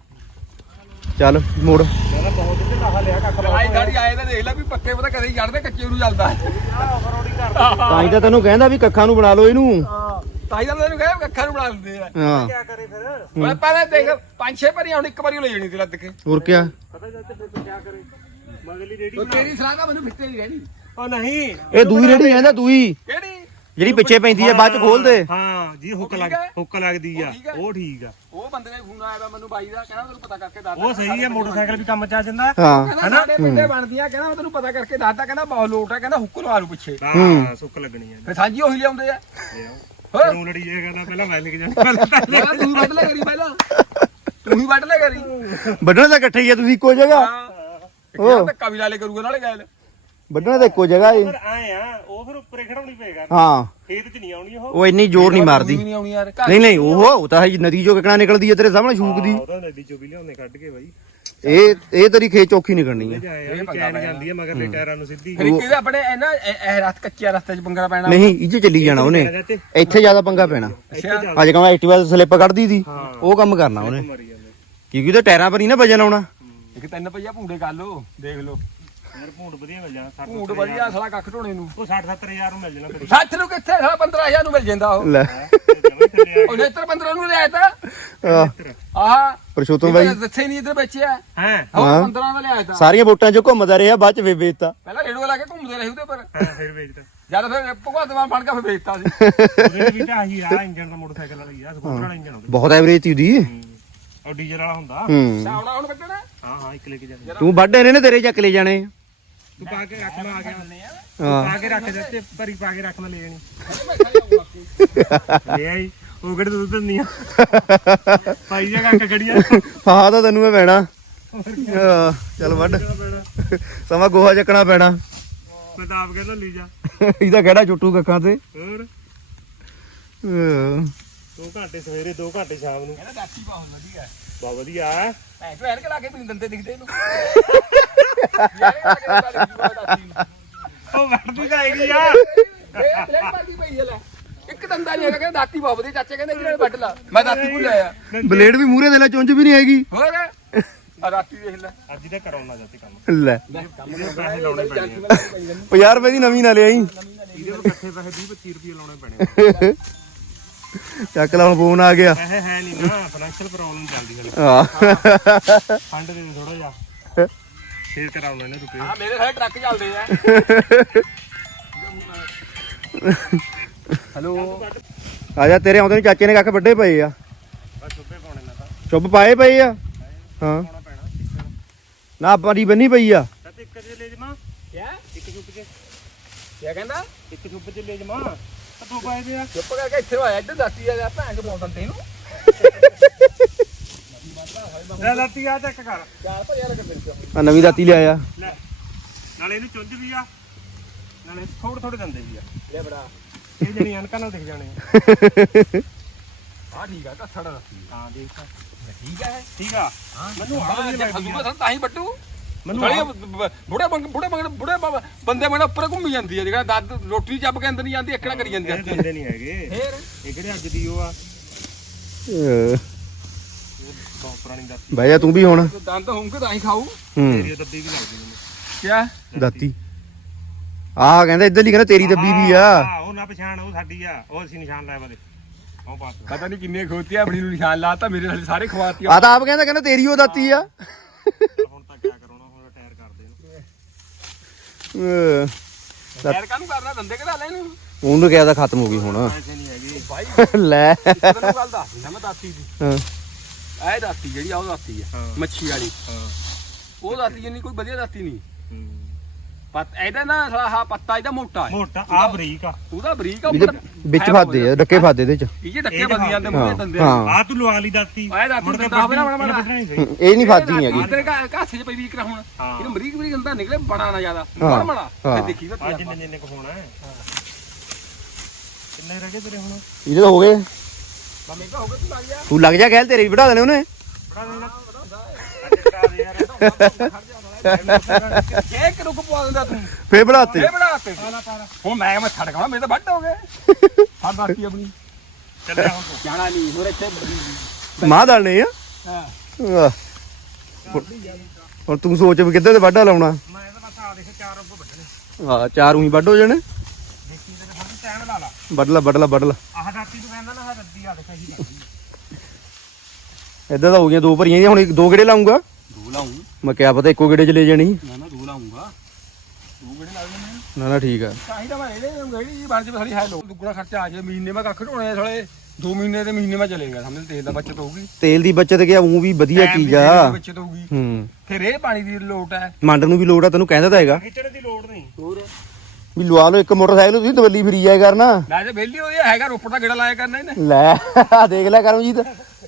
ਚੱਲ ਮੋੜ। ਮੈਂ ਤਾਂ ਬਹੁਤ ਤੇ ਲਾਹਾ ਲਿਆ ਕੱਖ ਆਈ ਦਾੜੀ ਆਏ ਤਾਂ ਦੇਖ ਲੈ ਵੀ ਪੱਕੇ ਪਤਾ ਕਦੇ ਹੀ ਚੜਦੇ ਕੱਚੇ ਨੂੰ ਚੱਲਦਾ। ਤਾਂ ਹੀ ਤਾਂ ਤੈਨੂੰ ਕਹਿੰਦਾ ਵੀ ਕੱਖਾਂ ਨੂੰ ਬਣਾ ਲਓ ਇਹਨੂੰ। ਤਾਂ ਹੀ ਤਾਂ ਮੈਨੂੰ ਕਿਹਾ ਅੱਖਾਂ ਨੂੰ ਬਣਾ ਲੈਂਦੇ ਆ। ਹਾਂ। ਕੀ ਕਰੇ ਫਿਰ? ਮੈਂ ਪਹਿਲਾਂ ਦੇਖ ਪੰਜ ਛੇ ਭਰੀ ਹੁਣ ਇੱਕ ਵਾਰੀ ਲੈ ਜਾਣੀ ਤੇ ਲੱਦ ਕੇ। ਹੋਰ ਕਿਆ? ਪਤਾ ਜਾ ਤੇ ਫਿਰ ਕੀ ਕਰੇ ਮਗਲੀ ਉਹ ਤੇਰੀ ਸਲਾਹ ਤਾਂ ਮੈਨੂੰ ਫਿੱਟੇ ਨਹੀਂ ਰਹਿਣੀ ਉਹ ਨਹੀਂ। ਇਹ ਦੂਈ ਰੇੜੀ ਕਹਿੰਦਾ ਦੂਈ। ਕਿਹੜੀ? ਜਿਹੜੀ ਪਿੱਛੇ ਪੈਂਦੀ ਆ ਬਾਅਦ ਚ ਖੋਲ ਦੇ। ਹਾਂ ਜੀ ਹੁੱਕ ਲੱਗ ਹੈ? ਹੁੱਕ ਲੱਗਦੀ ਆ। ਉਹ ਠੀਕ ਹੈ? ਆ। ਉਹ ਬੰਦੇ ਨੇ ਫੋਨ ਆਇਆ ਮੈਨੂੰ ਬਾਈ ਦਾ ਕਹਿੰਦਾ ਤੈਨੂੰ ਪਤਾ ਕਰਕੇ ਦੱਸ ਉਹ ਸਹੀ ਹੈ ਮੋਟਰਸਾਈਕਲ ਵੀ ਕੰਮ ਚ ਆ ਜਾਂਦਾ। ਹਾਂ। ਸਾਡੇ ਪਿੰਡੇ ਬਣਦੀਆਂ ਕਹਿੰਦਾ ਮੈਂ ਤੈਨੂੰ ਪਤਾ ਕਰਕੇ ਦੱਸਦਾ ਕਹਿੰਦਾ ਬਹੁਤ ਲੋਟ ਹੈ ਕਹਿੰਦਾ ਹੁੱਕ ਲਵਾ ਲੂ ਪਿੱਛੇ। ਹਾਂ ਸੁੱਕ ਲੱਗਣੀ ਆ ਫਿਰ ਸਾਂਝੀ ਉਹੀ ਲਿਆਉਂਦੇ ਆ। ਤੂੰ ਲੜੀ ਇਹ ਕਹਿੰਦਾ ਪਹਿਲਾਂ ਮੈਂ ਲੈ ਕੇ ਜਾਣਾ ਪਹਿਲਾਂ ਤਾਂ ਵੱਢ ਲੈ ਕਰੀ ਪਹਿਲਾਂ। ਤੂੰ ਹੀ ਵੱਢ ਲੈ ਕਰੀ। ਵੱਢਣਾ ਤਾਂ ਇਕੱਠੇ ਹੀ ਆ ਤੁਸੀਂ ਇੱਕੋ ਜਗ੍ਹਾ। ਹਾਂ। ਉਹ ਧੱਕਾ ਵੀ ਨਾਲੇ ਕਰੂਗਾ ਨਾਲੇ ਗੈਲ ਵੱਢਣਾ ਤਾਂ ਇੱਕੋ ਜਗ੍ਹਾ ਏ। ਆਏ ਆ ਉਹ ਫਿਰ ਉੱਪਰੇ ਖੜਾਉਣੀ ਪਏਗਾ। ਹਾਂ। ਖੇਤ ਚ ਨਹੀਂ ਆਉਣੀ ਉਹ। ਉਹ ਇੰਨੀ ਜ਼ੋਰ ਨਹੀਂ ਮਾਰਦੀ। ਨਹੀਂ ਆਉਣੀ ਯਾਰ ਘਰ ਨਹੀਂ ਨਹੀਂ ਉਹ ਉਹ ਤਾਂ ਹੈ ਨਦੀ ਚੋਂ ਕਿਕਣਾ ਨਿਕਲਦੀ ਹੈ ਤੇਰੇ ਸਾਹਮਣੇ ਸ਼ੂਕ ਦੀ ਹਾਂ, ਉਹਦਾ ਨਦੀ ਚੋਂ ਵੀ ਲਿਆਉਂਦੇ ਕੱਢ ਕੇ ਬਾਈ। ਇਹ ਇਹ ਤੇਰੀ ਖੇ ਚੌਖੀ ਨਿਕਲਣੀ ਆ। ਇਹ ਚੈਨ ਜਾਂਦੀ ਹੈ ਮਗਰ ਟਾਇਰਾਂ ਨੂੰ ਸਿੱਧੀ। ਫਿਰ ਆਪਣੇ ਇਹਨਾਂ ਇਹ ਇਹ ਰਸਤ ਕੱਚਿਆ ਰਸਤੇ 'ਚ ਪੰਗੜਾ ਪੈਣਾ। ਨਹੀਂ ਇਹ 'ਚ ਚੱਲੀ ਜਾਣਾ ਉਹਨੇ। ਇੱਥੇ? ਜ਼ਿਆਦਾ ਪੰਗਾ ਪੈਣਾ। ਅੱਛਾ। ਅੱਜ ਕਹਿੰਦਾ ਐਕਟਿਵਾ ਤੇ ਸਲਿੱਪ ਕੱਢਦੀ ਸੀ। ਉਹ ਕੰਮ ਕਰਨਾ ਉਹਨੇ। ਕਿਉਂਕਿ ਉਹਦੇ ਟਾਇਰਾਂ ਪਰ ਹੀ ਨਾ ਵਜਨ ਆਉਣਾ। ਇੱਕ ਤਿੰਨ ਪਈਆ ਭੂੰਡੇ ਕਰ ਲੋ ਦੇਖ ਲੋ ਯਾਰ ਭੂੰਡ ਵਧੀਆ ਮਿਲ ਜਾਣਾ 60 ਭੂੰਡ ਵਧੀਆ ਸਾਲਾ ਕੱਖ ਢੋਣੇ ਨੂੰ। ਉਹ 60 70000 ਨੂੰ ਮਿਲ ਜਾਣਾ ਤੇਰੀ ਸੱਤ ਨੂੰ ਕਿੱਥੇ ਸਾਲਾ 15000 ਨੂੰ ਮਿਲ ਜਾਂਦਾ ਉਹ। ਲੈ। ਜਮਾ ਥੱਲੇ ਆ ਉਹ ਨੇਤਰ 15 ਨੂੰ ਲਿਆਇਆ ਤਾਂ। ਆਹ, ਆਹਾ। ਪਰਸ਼ੋਤਮ ਬਾਈ। ਦੱਸੇ ਨਹੀਂ ਇੱਧਰ ਵੇਚਿਆ। ਹੈ। ਹੋਰ ਹਾਂ। 15 ਦਾ ਲਿਆਇਆ ਤਾਂ। ਸਾਰੀਆਂ ਵੋਟਾਂ 'ਚ ਘੁੰਮਦਾ ਰਿਹਾ ਬਾਅਦ 'ਚ ਵੇਚਤਾ। ਪਹਿਲਾਂ ਰੇਡੂਆ ਲਾ ਕੇ ਘੁੰਮਦੇ ਰਹੇ ਉਹਦੇ ਪਰ ਹਾਂ ਫਿਰ ਵੇਚਦਾ ਜਦ ਫਿਰ ਭਗਵਤ ਮਾਨ ਬਣ ਕੇ ਫਿਰ ਵੇਚਤਾ ਸੀ। ਉਹਦੇ ਵੀ ਤਾਂ ਆਹੀ ਆ ਇੰਜਨ ਦਾ ਮੋਟਰਸਾਈਕਲ ਵਾਲਾ ਆ ਸਕੂਟਰ ਵਾਲਾ ਇੰਜਨ ਉਹਦੇ। ਬਹੁਤ ਐਵਰੇਜ ਤੀ ਉਹਦੀ ਉਹ ਡੀਜ਼ਲ ਵਾਲਾ ਹੁੰਦਾ। ਹੂੰ। ਸਾਉਣਾ ਹੁਣ ਕੱਢਣਾ ਹਾਂ ਹਾਂ ਇੱਕ ਲੈ ਕੇ ਜਾਣਾ ਤੂੰ ਵੱਡੇ ਨੇ ਨੇ ਤੇਰੇ ਚੱਕ ਲੈ ਜਾਣੇ? ਤੂੰ ਪਾ ਕੇ ਰੱਖ ਮੈਂ ਆ ਗਿਆ। ਹਾਂ। ਪਾ ਕੇ ਰੱਖ ਦੇ ਤੇ ਭਰੀ ਪਾ ਕੇ ਰੱਖ ਮੈਂ ਲੈ ਜਾਣੀ ਲੈ ਆਈ ਉਹ ਕਿਹੜੇ ਦੁੱਧ ਦਿੰਦੀਆਂ? ਪਾਈ ਜਾ ਕੱਕ ਕੜੀਆਂ ਹਾਂ ਤਾਂ ਤੈਨੂੰ ਮੈਂ ਪੈਣਾ। ਹਾਂ, ਚੱਲ ਵੱਢ। ਸਮਾਂ ਗੋਹਾ ਚੱਕਣਾ ਪੈਣਾ। ਮੈਂ ਤਾਂ ਆਪ ਕਹਿੰਦਾ ਲੈ ਜਾ। ਇਹਦਾ ਕਿਹੜਾ ਚੁੱਟੂ ਕੱਖਾਂ ਤੇ? ਹੋਰ। 2 ਘੰਟੇ ਸਵੇਰੇ 2 ਘੰਟੇ ਸ਼ਾਮ ਨੂੰ। ਕਹਿੰਦਾ ਦਾਤੀ ਬਹੁਤ ਵਧੀਆ। ਬਹੁਤ ਵਧੀਆ ਹੈ। ਐ ਤੂੰ ਐਨਕ ਲਾ ਕੇ ਵੀ ਨੀ ਦੰਦੇ ਦਿਖਦੇ ਇਹਨੂੰ। ਉਹ ਵੜਦੀ ਤਾਂ ਹੈਗੀ ਆ। ਇਹ ਪਲੇਟ ਮਾਰਦੀ ਪਈ ਹੈ ਲੈ। ਇੱਕ ਦੰਦਾ ਨਹੀਂ ਹੈਗਾ ਕਹਿੰਦਾ ਦਾਤੀ ਬਹੁਤ ਵਧੀਆ ਚਾਚੇ ਕਹਿੰਦੇ ਕਿਹਨੇ ਵੱਢ ਲਾ। ਮੈਂ ਦਾਤੀ ਭੁੱਲ ਆਇਆ। ਬਲੇਡ ਵੀ ਮੂਹਰੇ ਦੇ ਲੈ ਚੁੰਝ ਵੀ ਨਹੀਂ ਹੈਗੀ। ਹੋਰ? ਆ ਦਾਤੀ ਦੇਖ ਲੈ। ਅੱਜ ਤਾਂ ਕਰਾਉਣਾ ਜਾਂਦੇ ਕੰਮ। ਲੈ। ਇਹਦੇ ਪੈਸੇ ਲਾਉਣੇ ਪੈਣੇ ਆ। 50 ਰੁਪਏ ਦੀ ਨਵੀਂ ਨਾ ਲਿਆਈ। ਇਹਦੇ ਇਕੱਠੇ ਪੈਸੇ 20 25 ਰੁਪਏ ਲਾਉਣੇ ਪੈਣੇ ਆ। (laughs) ਚੱਕ ਲਾ ਹੁਣ ਫੋਨ ਆ ਗਿਆ। ਪੈਸੇ ਹੈ ਨਹੀਂ ਨਾ ਫਾਈਨੈਂਸ਼ੀਅਲ ਪ੍ਰੋਬਲਮ ਚੱਲਦੀ ਹਲੇ ਹਾਂ। ਫੰਡ ਦੇ ਦੇ ਥੋੜਾ ਜਿਹਾ। ਫੇਰ ਕਰਾਉਣਾ ਇਹਨੇ ਰੁਪਏ। ਆ ਮੇਰੇ ਸਾਰੇ ਟਰੱਕ ਚੱਲਦੇ ਆ। ਹੈਲੋ। ਆ ਜਾ ਤੇਰੇ ਆਉਂਦੇ ਨੂੰ ਚਾਚੇ ਨੇ ਕੱਖ ਵੱਡੇ ਪਏ ਆ। ਚੁੱਪ ਪਾਏ ਪਏ ਆ? ਹਾਂ। ਨਾ ਆਪਣੀ ਬੰਨੀ ਪਈ ਆ। ਤਾਂ ਇੱਕ ਜੇ ਲੈ ਜਮਾ। ਕਿਆ? ਇੱਕ ਚੁੱਪ ਚ ਕਿਆ ਕਹਿੰਦਾ? ਇੱਕ ਚੁੱਪ ਚ ਲੈ ਜਮਾ। ਪਾਏ ਆ। ਚੁੱਪ ਕਰਕੇ ਇੱਥੇ ਇੱਧਰ ਆ ਭੈਣ ਤੈਨੂੰ ਲੈ ਲੱਤੀ ਆ ਚੈੱਕ ਕਰ। ਚਾਰ ਆ ਨਵੀਂ ਦਾਤੀ ਲਿਆਇਆ। ਲੈ ਨਾਲੇ ਇਹਨੂੰ ਚੁੰਝ ਵੀ ਆ ਨਾਲੇ ਥੋੜੇ ਥੋੜੇ ਦੰਦੇ ਵੀ ਆ। ਲੈ ਬੜਾ। ਇਹ ਜਣੀ ਅਨਕਾਂ ਨਾਲ ਦਿਖ ਜਾਣੇ ਆ। ਆ ਠੀਕ ਆ ਕੱਸੜ ਹਾਂ ਦੇਖ। ਤਾਂ। ਠੀਕ ਹੈ ਠੀਕ ਆ। ਮੈਨੂੰ ਆਹ ਹਾਂ ਵਧੀਆ ਜੇ ਲੱਗਦੀ ਆ। ਤਾਂ ਹੀ ਬੱਟੂ ਮੈਨੂੰ ਸਾਲੀ ਆਹ- ਬੁੜੇ ਬੰਗ ਬੁੜੇ ਬੰਗ ਬੁੜੇ ਬ- ਬੰਦੇ ਮਨ ਉੱਪਰ ਘੁੰਮੀ ਜਾਂਦੀ ਹੈ ਜਿਹੜਾ ਦੱਦ ਰੋਟੀ ਚੱਬ ਕੇ ਅੰਦਰ ਨਹੀਂ ਜਾਂਦੀ ਇੱਕੜਾ ਕਰੀ ਜਾਂਦੀ ਇਹ ਹੈ ਦੰਦੇ ਨਹੀਂ ਹੈਗੇ। ਫੇਰ? ਇਹ ਕਿਹੜੇ ਅੱਜ ਦੀ ਉਹ ਆ? ਅਹ, ਬਹੁਤ ਪੁਰਾਣੀ ਦਾਤੀ ਬਹਿ ਜਾ ਤੂੰ ਵੀ ਹੁਣ? ਦੰਦ ਹੋਊਗੇ ਤਾਂ ਹੀ ਖਾਊ। ਹੂੰ। ਦੱਬੀ ਵੀ ਲੱਗਦੀ ਮੈਨੂੰ। ਕਿਆ? ਦਾਤੀ। ਆ ਕਹਿੰਦਾ ਇੱਧਰ ਹੀ ਕਹਿੰਦਾ ਤੇਰੀ ਦੱਬੀ ਵੀ ਆ। ਆਹ, ਉਹ ਨਾ ਪਛਾਣ ਉਹ ਸਾਡੀ ਆ। ਉਹ ਅਸੀਂ ਨਿਸ਼ਾਨ ਲਾਇਆ ਬਦੇ ਉਹ ਪਾਸ। ਪਤਾ ਨਹੀਂ ਕਿੰਨੇ ਖੋਤੀ ਆਪਣੀ ਨੂੰ ਨਿਸ਼ਾਨ ਲਾਤਾ ਮੇਰੇ ਨਾਲ ਸਾਰੇ ਖਵਾਤੀ ਆ ਤਾਂ ਆਪ ਕਹਿੰਦਾ ਕਹਿੰਦਾ ਤੇਰੀ ਉਹ ਦਾਤੀ ਆ। ਹੁਣ ਤਾਂ ਕਿਆ ਕਰਾਉਣਾ ਹੁਣ ਰਿਟਾਇਰ ਕਰ ਦੇ ਇਹਨੂੰ ਅਹ, ਯਾਰ ਕਾਹਨੂੰ ਕਰਨਾ? ਦੰਦੇ ਕਢਾ ਲੈ ਇਹਨੂੰ ਉਹਨੂੰ ਕਿਹਾ ਤਾਂ ਖਤਮ ਹੋ ਗਈ ਹੁਣ। ਪੈਸੇ ਨਹੀਂ ਹੈਗੇ। ਭਾਈ ਲੈ। ਤੈਨੂੰ ਗੱਲ ਦੱਸ ਦਿੰਦਾ ਮੈਂ ਦਾਤੀ ਦੀ। ਹਾਂ। ਇਹ ਦਾਤੀ ਜਿਹੜੀ ਆ ਉਹ ਦਾਤੀ ਆ। ਹਾਂ। ਮੱਛੀ ਵਾਲੀ। ਹਾਂ। ਉਹ ਦਾਤੀ ਜਿੰਨੀ ਕੋਈ ਵਧੀਆ ਦਾਤੀ ਨਹੀਂ। ਹੂੰ। ਪਤ ਇਹਦਾ ਨਾ ਸਾਲਾ ਆਹ ਪੱਤਾ ਇਹਦਾ ਮੋਟਾ ਹੈ। ਮੋਟਾ ਆ ਬਰੀਕ ਆ। ਉਹਦਾ ਬਰੀਕ ਆ ਇਹਦੇ ਉੱਪਰ ਵਿੱਚ ਫਾਦੇ ਆ ਡੱਕੇ ਫਾਦੇ ਇਹਦੇ ਚ। ਇਹ ਜੇ ਡੱਕੇ ਇਹ ਬੰਦੀਆਂ ਦੇ ਹਾਂ, ਮੂੰਹ ਦੰਦੇ ਹਾਂ। ਆ ਤੂੰ ਲਵਾ ਲਈ ਦਾਤੀ। ਆਹ ਦਾਤੀ ਮੁੜ ਕੇ ਦੰਦਾ ਹੋਵੇ ਨਾ ਬੜਾ ਬੜਾ। ਵੱਢਣੀ ਸਹੀ। ਇਹ ਨਹੀਂ ਫਾਦੀ ਹੈਗੀ। ਤੇਰੇ ਘਾਸੇ ਚ ਪਈ ਵੀਕ ਨਾ ਹੁਣ। ਹਾਂ। ਇਹਨੂੰ ਬਰੀਕ ਬਰੀਕ ਦੰਦਾ ਨਿਕਲੇ ਬੜਾ ਨਾ ਜ਼ਿਆਦਾ। ਹਾਂ, ਬੜਾ ਬੜਾ ਹਾਂ। ਤੇ ਦੇਖੀ ਤਾਂ ਆ ਜਿੰਨੇ ਜਿੰਨੇ ਕੁ ਹੋਣਾ ਹੈ। ਕਿੰਨੇ ਰਹਿ ਗਏ ਤੇਰੇ ਹੁਣ? ਇਹਦੇ ਤਾਂ ਹੋ ਗਏ। ਮੈਂ ਕਿਹਾ ਹੋਗਾ ਤੂੰ ਲੱਗ ਜਾ। ਤੂੰ ਲੱਗ ਜਾ ਕਹਿਲ ਤੇਰੇ ਵੀ ਵਧਾ ਦੇਣੇ ਉਹਨੇ। ਬੜਾ ਦੇਣਾ ਦੇ ਯਾਰ। (laughs) (laughs) ਜੇ ਇੱਕ ਰੁਕ ਪਵਾ ਦਿੰਦਾ ਤੂੰ ਫੇਰ ਵਧਾਤੇ ਇਹ ਬੜਾ ਤੇ ਹੁਣ ਮੈਂ ਮੈਂ ਛੱਡ ਗਾਣਾ ਮੇਰੇ ਤਾਂ ਵੱਡ ਹੋ ਗਏ। (laughs) ਹਰ ਦਾਤੀ ਆਪਣੀ। ਚੱਲਿਆ ਹੁਣ ਤੂੰ। ਜਾਣਾ ਨਹੀਂ ਹੋਰ ਇੱਥੇ ਮਾਂ ਆ? ਹਾਂ। ਆਹ। ਹੁਣ ਤੂੰ ਸੋਚ ਵੀ ਕਿੱਧਰ ਤੇ ਵਾਢਾ ਲਾਉਣਾ? ਮੈਂ ਬਸ ਆ ਦੇਖ ਚਾਰ ਉੱਪਰ ਵੱਢਣੇ। ਹਾਂ ਚਾਰ ਉਹੀ ਵੱਢ ਹੋ ਜਾਣੇ। ਦੇਖੀ ਤੇ ਫੜ ਟਾਈਮ ਲਾ ਲਾ। ਵੱਢ ਲਾ ਵੱਢ ਲਾ ਵੱਢ ਲਾ। ਆਹ ਦਾਤੀ ਤੂੰ ਕਹਿੰਦਾ ਨਾ ਆਹ ਰੱਦੀ ਆ ਦੇਖ ਇਹੀ ਏਦਾਂ ਤਾਂ ਹੋ ਗਈਆਂ ਦੋ ਭਰੀਆਂ ਜੀ ਹੁਣ ਇੱਕ ਦੋ ਗੇੜੇ ਲਾਉਂਗਾ ਦੋ ਲਾਉਂ ਮੈਂ ਕਿਹਾ ਪਤਾ ਇੱਕੋ ਗੇੜੇ ਚ ਲੈ ਜਾਣੀ। ਨਾ ਨਾ ਦੋ ਲਾਉਂਗਾ ਦੋ ਕਿਹੜੇ ਲਾ ਦੇਣੇ। ਨਾ ਨਾ ਠੀਕ ਆ। ਤਾਂ ਹੀ ਤਾਂ ਮੈਂ ਇਹਦੇ ਗੜੀ ਜੀ ਬਣ ਜੇ ਸਾਲੀ ਹੈ ਲੋ ਦੁੱਗਣਾ ਖਰਚਾ ਆ ਜਾਏ ਮਹੀਨੇ ਮੈਂ ਕੱਖ ਢੋਣੇ ਸਾਲੇ। ਦੋ ਮਹੀਨੇ ਤੇ ਮਹੀਨੇ ਮੈਂ ਚਲੇਗਾ ਸਮਝ ਤੇਲ ਦਾ ਬਚਤ ਹੋਊਗੀ। ਤੇਲ ਦੀ ਬੱਚਤ ਕਿਹਾ ਉਹ ਵੀ ਵਧੀਆ ਚੀਜ਼ ਆ। ਬਚਤ ਹੋਊਗੀ। ਹੂੰ। ਫਿਰ ਇਹ ਪਾਣੀ ਦੀ ਲੋਟ ਹੈ। ਮੰਡ ਨੂੰ ਵੀ ਲੋੜ ਆ ਤੈਨੂੰ ਕਹਿੰਦਾ ਤਾਂ ਹੈਗਾ। ਖਿੱਚਣ ਦੀ ਲੋੜ ਨਹੀਂ। ਹੋਰ? ਵੀ ਲਵਾ ਲਓ ਇੱਕ ਮੋਟਰਸਾਈਕਲ ਤੁਸੀਂ ਦਵੱਲੀ ਫਰੀ ਜਾਇਆ ਕਰਨਾ। ਮੈਂ ਤੇ ਵਿਹਲੀ ਹੋਈ ਹੈਗਾ ਰੋਪੜ ਦਾ ਗੇੜਾ ਲਾਇਆ ਕਰਨਾ ਇਹਨੇ। ਲੈ ਆਹ ਦੇਖ ਲੈ ਕਰਮਜੀਤ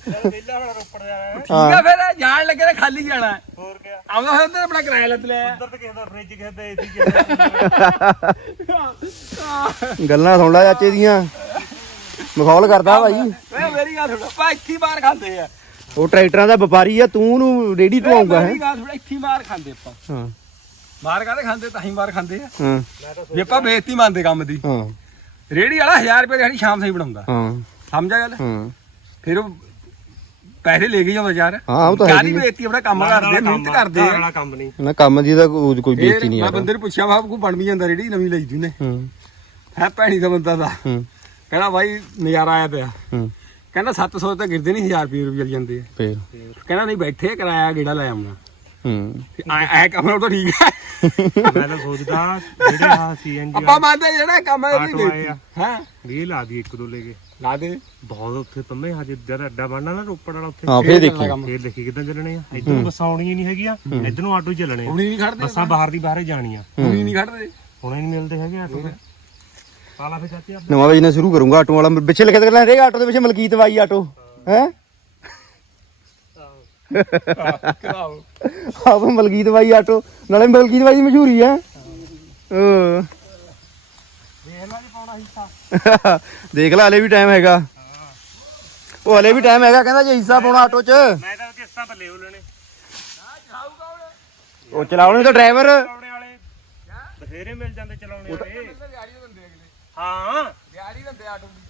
ਵਿਹਲਾ ਹੁਣ ਰੋਪੜ ਜਾ ਰਿਹਾ ਠੀਕ ਆ ਫਿਰ ਜਾਣ ਲੱਗੇ ਤਾਂ ਖਾਲੀ ਜਾਣਾ। ਹੈ। ਹੋਰ ਕਿਆ? ਆਉਂਦਾ ਹੋਇਆ ਤੇ ਆਪਣਾ ਕਿਰਾਇਆ ਲੱਦ ਲਿਆ। ਉੱਧਰ ਤੇ ਕਿਸੇ ਦਾ ਫ੍ਰਿਜ ਕਿਸੇ ਦਾ ਏਸੀ ਕਿਸੇ ਦਾ ਗੱਲਾਂ ਸੁਣ ਲੈ ਚਾਚੇ ਦੀਆਂ। ਮਖੌਲ ਕਰਦਾ ਭਾਈ। ਓਏ ਮੇਰੀ ਗੱਲ ਸੁਣੋ ਪਾ ਇੱਥੇ ਹੀ ਬਾਹਰ ਖਾਂਦੇ ਆ। ਉਹ ਟਰੈਕਟਰਾਂ ਦਾ ਵਪਾਰੀ ਆ ਤੂੰ ਉਹਨੂੰ ਰੇੜੀ ਤੋਂ ਆਉਂਗਾ ਹੈ? ਮੇਰੀ ਗੱਲ ਸੁਣ ਇੱਥੇ ਹੀ ਮਾਰ ਖਾਂਦੇ ਆਪਾਂ। ਹਾਂ। ਮਾਰ ਕਾਹਦੇ ਖਾਂਦੇ ਤਾਂ ਹੀ ਮਾਰ ਖਾਂਦੇ ਆ। ਹਾਂ। ਜੇ ਆਪਾਂ ਬੇਇੱਜ਼ਤੀ ਮੰਨਦੇ ਕੰਮ ਦੀ। ਹਾਂ। ਰੇੜੀ ਵਾਲਾ 1000 ਰੁਪਏ ਦਿਹਾੜੀ ਸ਼ਾਮ ਸਹੀ ਬਣਾਉਂਦਾ। ਹਾਂ। ਸਮਝਿਆ ਗੱਲ? ਹਾਂ। ਫਿਰ ਉਹ ਪੈਸੇ ਲੈ ਕੇ ਜਾਂਦਾ ਯਾਰ। ਹਾਂ, ਉਹ ਤਾਂ ਕਾਹਦੀ ਹੈਗੀ ਆ। ਬੇਇੱਜ਼ਤੀ ਆਪਣਾ ਕੰਮ ਕਰਦੇ ਆ, ਮਿਹਨਤ ਕਰਦੇ। ਆ ਵਾਲਾ ਕੰਮ ਨਹੀਂ। ਨਾ ਕੰਮ ਦੀ ਤਾਂ ਕੋਈ ਬੇਇੱਜ਼ਤੀ ਨਹੀਂ ਮੈਂ ਬੰਦੇ ਨੂੰ ਪੁੱਛਿਆ ਵਾ ਕੋ ਬਣ ਵੀ ਜਾਂਦਾ ਰੇੜੀ ਨਵੀਂ ਲਈ ਜੂ ਨੇ ਹੂੰ। ਹੈ ਭੈਣੀ ਦਾ ਬੰਦਾ ਦਾ। ਹੂੰ। ਕਹਿੰਦਾ ਬਾਈ ਨਜ਼ਾਰਾ ਆਇਆ ਪਿਆ। ਹੂੰ। ਕਹਿੰਦਾ 700 ਤਾਂ ਗਿਰਦੇ ਨਹੀਂ 1000 ਰੁਪਏ ਰੁਪਏ ਜਾਂਦੇ ਆ। ਫੇਰ? ਕਹਿੰਦਾ ਨਹੀਂ ਬੈਠੇ ਆ, ਕਿਰਾਇਆ ਗੇੜਾ ਲੈ ਆਉਣਾ। ਹੂੰ। ਐ ਐ ਕੰਮ ਉਹ ਤਾਂ ਠੀਕ ਹੈ ਮੈਂ ਤਾਂ ਸੋਚਦਾ ਜਿਹੜੇ ਆ ਸੀਐਨਜੀ ਆਪਾਂ ਮੰਨਦੇ ਜਿਹੜਾ ਕੰਮ ਹੈ ਆਟੋ ਆਏ ਆ। ਹਾਂ? ਵੀ ਇਹ ਲਾ ਦੀ ਇੱਕ ਦੋ ਲੈ ਕੇ। ਲਾ ਦੇ। ਬਹੁਤ ਉੱਥੇ ਪੰਮੇ ਹਜੇ ਜਦ ਅੱਡਾ ਬਣਨਾ ਨਾ ਰੋਪੜ ਵਾਲਾ ਉੱਥੇ। ਹਾਂ ਫੇਰ ਦੇਖੀ। ਫੇਰ ਦੇਖੀ ਕਿੱਦਾਂ ਚੱਲਣੇ ਆ। ਇੱਧਰ ਨੂੰ ਬੱਸਾਂ ਆਉਣੀਆਂ ਨਹੀਂ ਹੈਗੀਆਂ। ਇੱਧਰ ਨੂੰ ਆਟੋ ਹੀ ਚੱਲਣੇ ਆ। ਹੁਣੀ ਨਹੀਂ ਖੜਦੇ ਬੱਸਾਂ ਬਾਹਰ ਦੀ ਬਾਹਰੇ ਜਾਣੀਆਂ। ਹੁਣੀ ਨਹੀਂ ਖੜਦੇ। ਹੁਣੇ ਨਹੀਂ ਮਿਲਦੇ ਹੈਗੇ ਆਟੋ ਫਿਰ ਪਾਲਾ ਫੇ ਚਾਚੀ ਨਵਾਂ ਬਿਜ਼ਨਸ ਸ਼ੁਰੂ ਕਰੂੰਗਾ ਆਟੋ ਵਾਲਾ। ਪਿੱਛੇ ਲਿਖਿਆ ਕਰ ਲੈ ਆਟੋ ਦੇ ਪਿੱਛੇ ਮਲਕੀਤ ਬਾਈ ਆਟੋ। ਹੈ? ਆਪ ਮਲਕੀਤ ਬਾਈ ਆਟੋ। ਨਾਲੇ ਮਲਕੀਤ ਬਾਈ ਦੀ ਮਸ਼ਹੂਰੀ ਦੇਖ ਲੈ ਹਲੇ ਵੀ ਟਾਈਮ ਹੈਗਾ। ਉਹ ਹਲੇ ਵੀ ਟਾਈਮ ਹੈਗਾ ਕਹਿੰਦਾ ਜੇ ਹਿੱਸਾ ਪਾਉਣਾ ਆਟੋ 'ਚ। ਮੈਂ ਤਾਂ ਕਿਸ਼ਤਾਂ ਪੱਲੇ ਹੋ ਲੈਣੇ। ਉਹ ਚਲਾਉਣੇ ਤਾਂ ਡਰਾਈਵਰ ਚਲਾਉਣੇ ਵਾਲੇ। ਬਥੇਰੇ ਮਿਲ ਜਾਂਦੇ ਚਲਾਉਣੇ ਵਾਲੇ। ਹਾਂ। ਦਿਹਾੜੀ ਦਿੰਦੇ ਆਟੋ ਦੀ।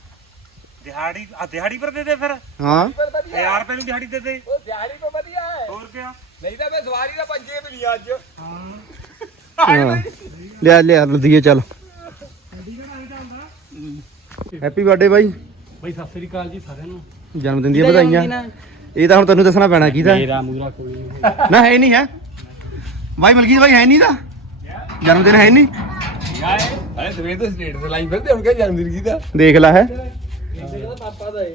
ਦਿਹਾੜੀ ਆ ਦਿਹਾੜੀ ਪਰ ਦੇ ਦੇ ਫਿਰ। ਹਾਂ। 1000 ਰੁਪਏ ਨੂੰ ਦਿਹਾੜੀ ਦੇ ਦੇ। ਉਹ ਦਿਹਾੜੀ ਤੋਂ ਵਧੀਆ ਹੈ। ਹੋਰ ਰੁਪਿਆ ਨਹੀਂ ਤਾਂ ਮੈਂ ਸਵਾਰੀ ਦਾ ਪੰਜੇ ਮਿਲੀ ਅੱਜ। ਹਾਂ। ਲਿਆ ਲਿਆ ਲਦੀਏ ਚੱਲ। ਹੈਪੀ ਬਰਥਡੇ ਬਾਈ। ਬਈ ਸਤਿ ਸ੍ਰੀ ਅਕਾਲ ਜੀ ਸਾਰਿਆਂ ਨੂੰ। ਜਨਮ ਦਿਨ ਦੀਆਂ ਵਧਾਈਆਂ। ਇਹ ਤਾਂ ਹੁਣ ਤੈਨੂੰ ਦੱਸਣਾ ਪੈਣਾ ਕਿਹਦਾ ਮੇਰਾ ਮੂਰਾ ਕੋਈ ਨਾ ਹੈ ਨਹੀਂ ਹੈ। ਬਾਈ ਮਲਕੀਤ ਬਾਈ ਹੈ ਨਹੀਂ ਦਾ? ਜਨਮ ਦਿਨ ਹੈ ਨਹੀਂ? ਯਾਰ ਅਰੇ ਸਵੇਰ ਤੋਂ ਸਟੇਟ ਤੇ ਲਾਈਨ ਫਿਰਦੇ ਹੁਣ ਕਿਹ ਜਨਮ ਦਿਨ ਕੀਦਾ ਦੇਖ ਲੈ ਹੈ।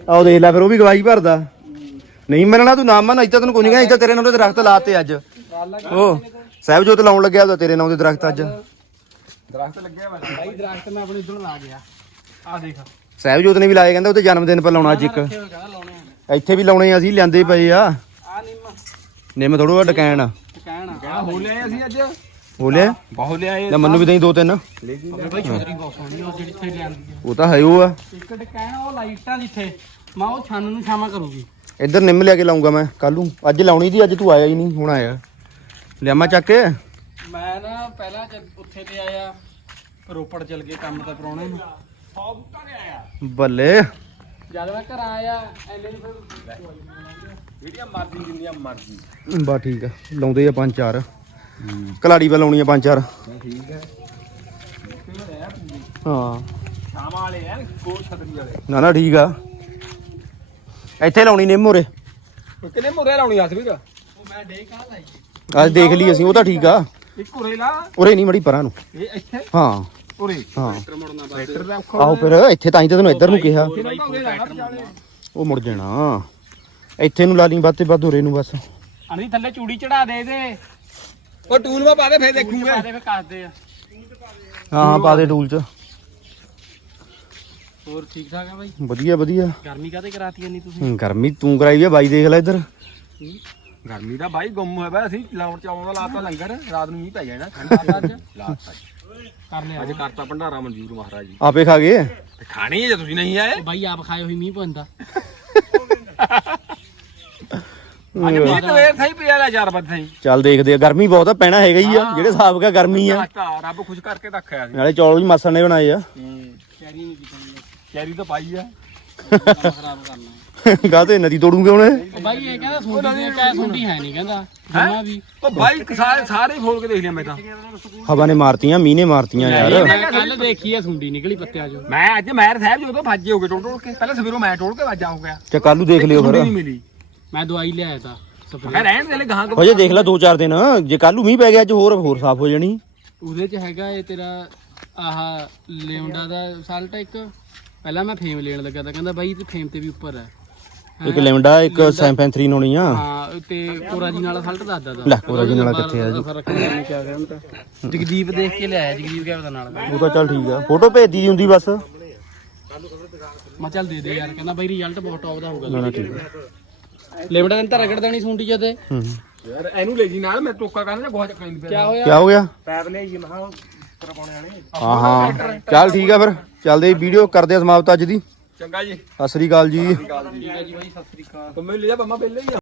ਆਓ ਦੇਖ ਲੈ ਫਿਰ ਉਹ ਵੀ ਗਵਾਹੀ ਭਰਦਾ। ਨਹੀਂ ਮੰਨਣਾ ਤੂੰ ਨਾ ਮੰਨ ਇੱਥੇ ਤੈਨੂੰ ਕੋਈ ਨਹੀਂ ਕਹਿੰਦਾ ਇੱਥੇ ਤੇਰੇ ਨਾਂ ਦੇ ਦਰਖਤ ਲਾਤੇ ਅੱਜ। ਉਹ ਸਾਹਿਬਜੋਤ ਲਾਉਣ ਲੱਗਿਆ ਉਹਦਾ ਤੇਰੇ ਨਾਂ ਦੇ ਦਰਖਤ ਅੱਜ। ਦਰਖਤ ਲੱਗਿਆ ਵਾ। ਭਾਈ ਦਰਖਤ ਮੈਂ ਆਪਣੇ ਇਧਰੋਂ ਲਾ ਗਿਆ। ਆ ਦੇਖ। ਸਾਹਿਬਜੋਤ ਨੇ ਵੀ ਲਾਏ ਕਹਿੰਦਾ ਉਹਤੇ ਜਨਮ ਦਿਨ ਪਰ ਲਾਉਣਾ ਅੱਜ ਇੱਕ। ਕਹਿੰਦਾ ਲਾਉਣੇ ਇੱਥੇ ਵੀ ਲਾਉਣੇ ਆ, ਅਸੀਂ ਲਿਆਂਦੇ ਪਏ ਆ। ਆ ਨਿੰਮ। ਨਿੰਮ ਥੋੜਾ ਡਕੈਣ ਕਹਿਣਾ ਕਿਹੜਾ ਹੋ ਲਿਆ ਅਸੀਂ ਅੱਜ। ਬੋਲੇ ਬਹੁਤ ਲਿਆਏ। ਲੈ ਮੈਨੂੰ ਵੀ ਦੇਈ ਦੋ ਤਿੰਨ। ਬਹੁਤ ਸੋਹਣੀ ਉਹ ਜਿਹੜੀ ਇੱਥੇ ਲਿਆਂਦੀ ਉਹ ਤਾਂ ਹੈ ਉਹ ਆ। ਇੱਕ ਕਹਿਣਾ ਉਹ ਲਾਈਟਾਂ ਜਿੱਥੇ ਮੈਂ ਉਹ ਛੰਨ ਨੂੰ ਛਾਵਾਂ ਕਰੂਗੀ। ਇੱਧਰ ਨਿੰਮ ਲਿਆ ਕੇ ਲਾਉਂਗਾ ਮੈਂ ਕੱਲ ਨੂੰ। ਅੱਜ ਲਾਉਣੀ ਸੀ ਅੱਜ ਤੂੰ ਆਇਆ ਹੀ ਨਹੀਂ ਹੁਣ ਆਇਆ। ਲਿਆਮਾ ਚੱਕ ਕੇ। ਮੈਂ ਨਾ ਪਹਿਲਾਂ ਜਦ ਉੱਥੇ ਤੇ ਆਇਆ ਰੋਪੜ ਚਲ ਕੇ ਕੰਮ ਤੇ ਪਰਾਉਣੇ ਨੂੰ। 100 ਬੂਟਾ ਨੇ ਆਇਆ ਬੱਲੇ। ਜਦ ਮੈਂ ਘਰ ਆਇਆ ਐਨੇ ਨੂੰ ਫਿਰ ਜਿਹੜੀਆਂ ਮਰਜ਼ੀ ਜਿੰਨੀਆਂ ਮਰਜ਼ੀ। ਬਾ ਠੀਕ ਆ। ਲਾਉਂਦੇ ਆ ਪੰਜ ਚਾਰ। ਕਲਾੜੀ ਪਾ ਲਾਉਣੀ ਆ ਪੰਜ ਚਾਰ। ਠੀਕ ਹੈ ਹਾਂ। ਸ਼ਾਮਾਂ ਵਾਲੇ ਐ ਗੋ ਛਤਰੀ ਵਾਲੇ। ਨਾ ਨਾ ਠੀਕ ਆ। ਇੱਥੇ ਲਾਉਣੀ ਨਿੰਮ ਉਰੇ ਕਿੰਨੇ ਮੁਰੇ ਲਾਉਣੀ ਹੱਥ ਵੀਰ ਉਹ ਮੈਂ ਡੇ ਕਾ ਲਾਈ? ਅੱਜ ਦੇਖ ਲਈ ਅਸੀਂ ਉਹ ਤਾਂ ਠੀਕ ਆ। ਇੱਕ ਉਰੇ ਲਾ। ਉਰੇ ਨਹੀਂ ਮੜੀ ਪਰਾਂ ਨੂੰ। ਇਹ ਇੱਥੇ? ਹਾਂ। ਉਰੇ। ਹਾਂ। ਟਰੈਕਟਰ ਮੁੜਨਾ ਬਸ ਟਰੈਕਟਰ ਦਾ ਔਖਾ ਆਹੋ ਫਿਰ ਇੱਥੇ ਤਾਂ ਹੀ ਤਾਂ ਤੈਨੂੰ ਇੱਧਰ ਨੂੰ ਕਿਹਾ। ਉਹ ਮੁੜ ਜਾਣਾ। ਇੱਥੇ ਨੂੰ ਲਾ ਲਈ ਵੱਧ ਤੇ ਵੱਧ ਉਰੇ ਨੂੰ ਬਸ। ਅਣੀ ਥੱਲੇ ਚੂੜੀ ਚੜਾ ਦੇ ਦੇ ਉਹ ਟੂਲ ਮਾ ਪਾ ਦੇ ਫੇਰ ਦੇਖੂਗੇ। ਪਾ ਦੇ ਫੇ ਕੱਸਦੇ ਆ। ਹਾਂ ਹਾਂ ਪਾ ਦੇ ਟੂਲ ਚ। ਹੋਰ ਠੀਕ ਠਾਕ ਆ ਬਾਈ? ਵਧੀਆ ਵਧੀਆ। ਗਰਮੀ ਕਾਤੇ ਕਰਾਤੀ ਨਹੀਂ ਤੁਸੀਂ? ਗਰਮੀ ਤੂੰ ਕਰਾਈ ਆ ਬਾਈ ਦੇਖ ਲੈ ਇੱਧਰ। ਗਰਮੀ ਦਾ ਬਾਈ ਗੁੰਮ ਹੋਇਆ ਵਾ ਅਸੀਂ ਲਾਉਣ ਚਾਉਣ ਦਾ ਲਾਤਾ ਲੰਗਰ ਰਾਤ ਨੂੰ ਮੀਂਹ ਪੈ ਜਾਣਾ (laughs) ਠੰਡਾ ਅੱਜ। ਲਾਤਾ। ਕਰ ਲਿਆ। ਅੱਜ ਕਰਤਾ ਭੰਡਾਰਾ ਮਨਜੂਰ ਮਹਾਰਾਜ ਜੀ। ਆਪੇ ਖਾ ਗਏ? ਤੇ ਖਾਣੀ ਹੈ ਜੇ ਤੁਸੀਂ ਨਹੀਂ ਆਏ? ਬਾਈ ਆਪ ਖਾਏ ਹੋਈ ਮੀਂਹ ਪੈਂਦਾ। ਅੱਜ ਮੀਂਹ ਤਵੇਰ ਥਈ ਪਿਆ ਲੈ ਚਾਰ ਬੱਦ ਥਈ। ਚੱਲ ਦੇਖਦੇ ਆ ਗਰਮੀ ਬਹੁਤ ਆ ਪੈਣਾ ਹੈਗਾ ਹੀ ਆ ਜਿਹੜੇ ਹਿਸਾਬ ਕਾ ਗਰਮੀ ਆ। ਰੱਬ ਖੁਸ਼ ਕਰਕੇ ਰੱਖਿਆ ਸੀ। ਨਾਲੇ ਚੌਲ ਵੀ ਮਾਸੜ ਨੇ ਬਣਾਏ ਆ। ਕੈਰੀ ਨਹੀਂ ਕੀਤੀ। ਕੈਰੀ ਤਾਂ ਪਾਈ ਆ। ਖਰਾਬ ਕਰਨਾ ਗਾਤੇ ਨਦੀ ਤੋੜੂਗੇ ਉਹਨੇ ਉਹ ਬਾਈ ਇਹ ਕਹਿੰਦਾ ਸੁੰਡੀ ਦੀ ਕਹਿ ਸੁੰਡੀ ਹੈ ਨਹੀਂ ਕਹਿੰਦਾ। ਜਮਾ ਵੀ ਉਹ ਬਾਈ ਸਾਰੇ ਸਾਰੇ ਫੋਲ ਕੇ ਦੇਖ ਲਿਆ ਮੈਂ ਤਾਂ। ਹਵਾ ਨੇ ਮਾਰਤੀਆਂ ਮੀਂਹ ਨੇ ਮਾਰਤੀਆਂ ਯਾਰ। ਮੈਂ ਕੱਲ ਦੇਖੀ ਆ ਸੁੰਡੀ ਨਿਕਲੀ ਪੱਤਿਆਂ ਚੋਂ। ਮੈਂ ਅੱਜ ਮਹਿਰ ਸਾਹਿਬ ਜਦੋਂ ਭਾਜੇ ਹੋ ਗਏ ਟੋਲ ਟੋਲ ਕੇ। ਪਹਿਲਾਂ ਸਵੇਰੋਂ ਮੈਂ ਟੋਲ ਕੇ ਵਾਜਾ ਹੋ ਗਿਆ। ਚਾ ਕੱਲ ਨੂੰ ਦੇਖ ਲਿਓ ਸੁੰਡੀ ਫਿਰ। ਨਹੀਂ ਮਿਲੀ। ਮੈਂ ਦਵਾਈ ਲਿਆਇਆ ਤਾਂ ਮੈਂ ਸਪਰੇ ਕਿਹਾ ਰਹਿਣ ਦੇ ਲੈ ਗਾਂ ਹਜੇ ਦੇਖ ਲੈ ਦੋ ਚਾਰ ਦਿਨ। ਜੇ ਕੱਲ ਨੂੰ ਮੀਂਹ ਪੈ ਗਿਆ ਅੱਜ ਹੋਰ ਹੋਰ ਸਾਫ਼ ਹੋ ਜਾਣੀ। ਉਹਦੇ ਚ ਹੈਗਾ ਇਹ ਤੇਰਾ ਆਹ ਦਾ ਸਾਲਟ ਇੱਕ। ਪਹਿਲਾਂ ਮੈਂ ਫੇਮ ਲੈਣ ਲੱਗਾ ਤਾਂ ਕਹਿੰਦਾ ਬਾਈ ਤੇ ਫੇਮ ਤੇ ਵੀ ਉੱਪਰ ਹੈ। ਇੱਕ ਲਿਮਡਾ ਇੱਕ ਸੈਂਪੈਂਥਰੀਨ ਹੋਣੀ ਆ। ਹਾਂ ਤੇ ਕੋਰਾ ਜੀ ਨਾਲ ਸਾਲਟ ਦੱਸਦਾ ਲੈ ਕੋਰਾ ਜੀ ਨਾਲ ਕਿੱਥੇ ਆ ਜੀ। ਜਗਦੀਪ ਦੇਖ ਕੇ ਲਿਆਇਆ ਜਗਦੀਪ ਕਿਆ ਪਤਾ ਨਾਲ। ਉਹ ਤਾਂ ਚੱਲ ਠੀਕ ਆ। ਫੋਟੋ ਭੇਜਦੀ ਹੁੰਦੀ ਬਸ। ਮੈਂ ਚੱਲ ਦੇ ਦੇ ਯਾਰ ਕਹਿੰਦਾ ਬਾਈ ਰਿਜ਼ਲਟ ਬਹੁਤ ਟੌਪ ਦਾ ਹੋਊਗਾ। ਨਾ ਨਾ ਠੀਕ ਆ। ਲਿਮਡਾ ਦਿਨ ਤਾਂ ਰਗੜ ਦੇਣੀ ਸੁੰਡੀ ਜਦੇ ਹੂੰ। ਯਾਰ ਇਹਨੂੰ ਲੈ ਜੀ ਨਾਲ ਮੈਂ ਟੋਕਾ ਕਰਨਾ ਗੋਹਾ ਚੱਕਾਂ ਨਹੀਂ ਪਿਆ ਕਿਆ ਹੋਇਆ? ਕੀ ਹੋ ਗਿਆ? ਪੈਪ ਲਿਆਈਏ ਮਹਾ ਕਰਪਾਉਣੇ ਵਾਲੇ। ਹਾਂ ਹਾਂ ਚੱਲ ਠੀਕ ਆ ਫਿਰ। ਚੱਲਦੇ ਵੀਡੀਓ ਕਰਦੇ ਆ ਸਮਾਪਤ ਅੱਜ ਦੀ। ਚੰਗਾ ਜੀ। ਸਤਿ ਸ੍ਰੀ ਅਕਾਲ ਜੀ। ਠੀਕ ਹੈ ਜੀ ਬਾਈ ਸਤਿ ਸ੍ਰੀ ਅਕਾਲ। ਤੁਮੇ ਲੈ ਜਾ ਬੰਮਾ ਪਹਿਲੇ ਹੀ ਆ।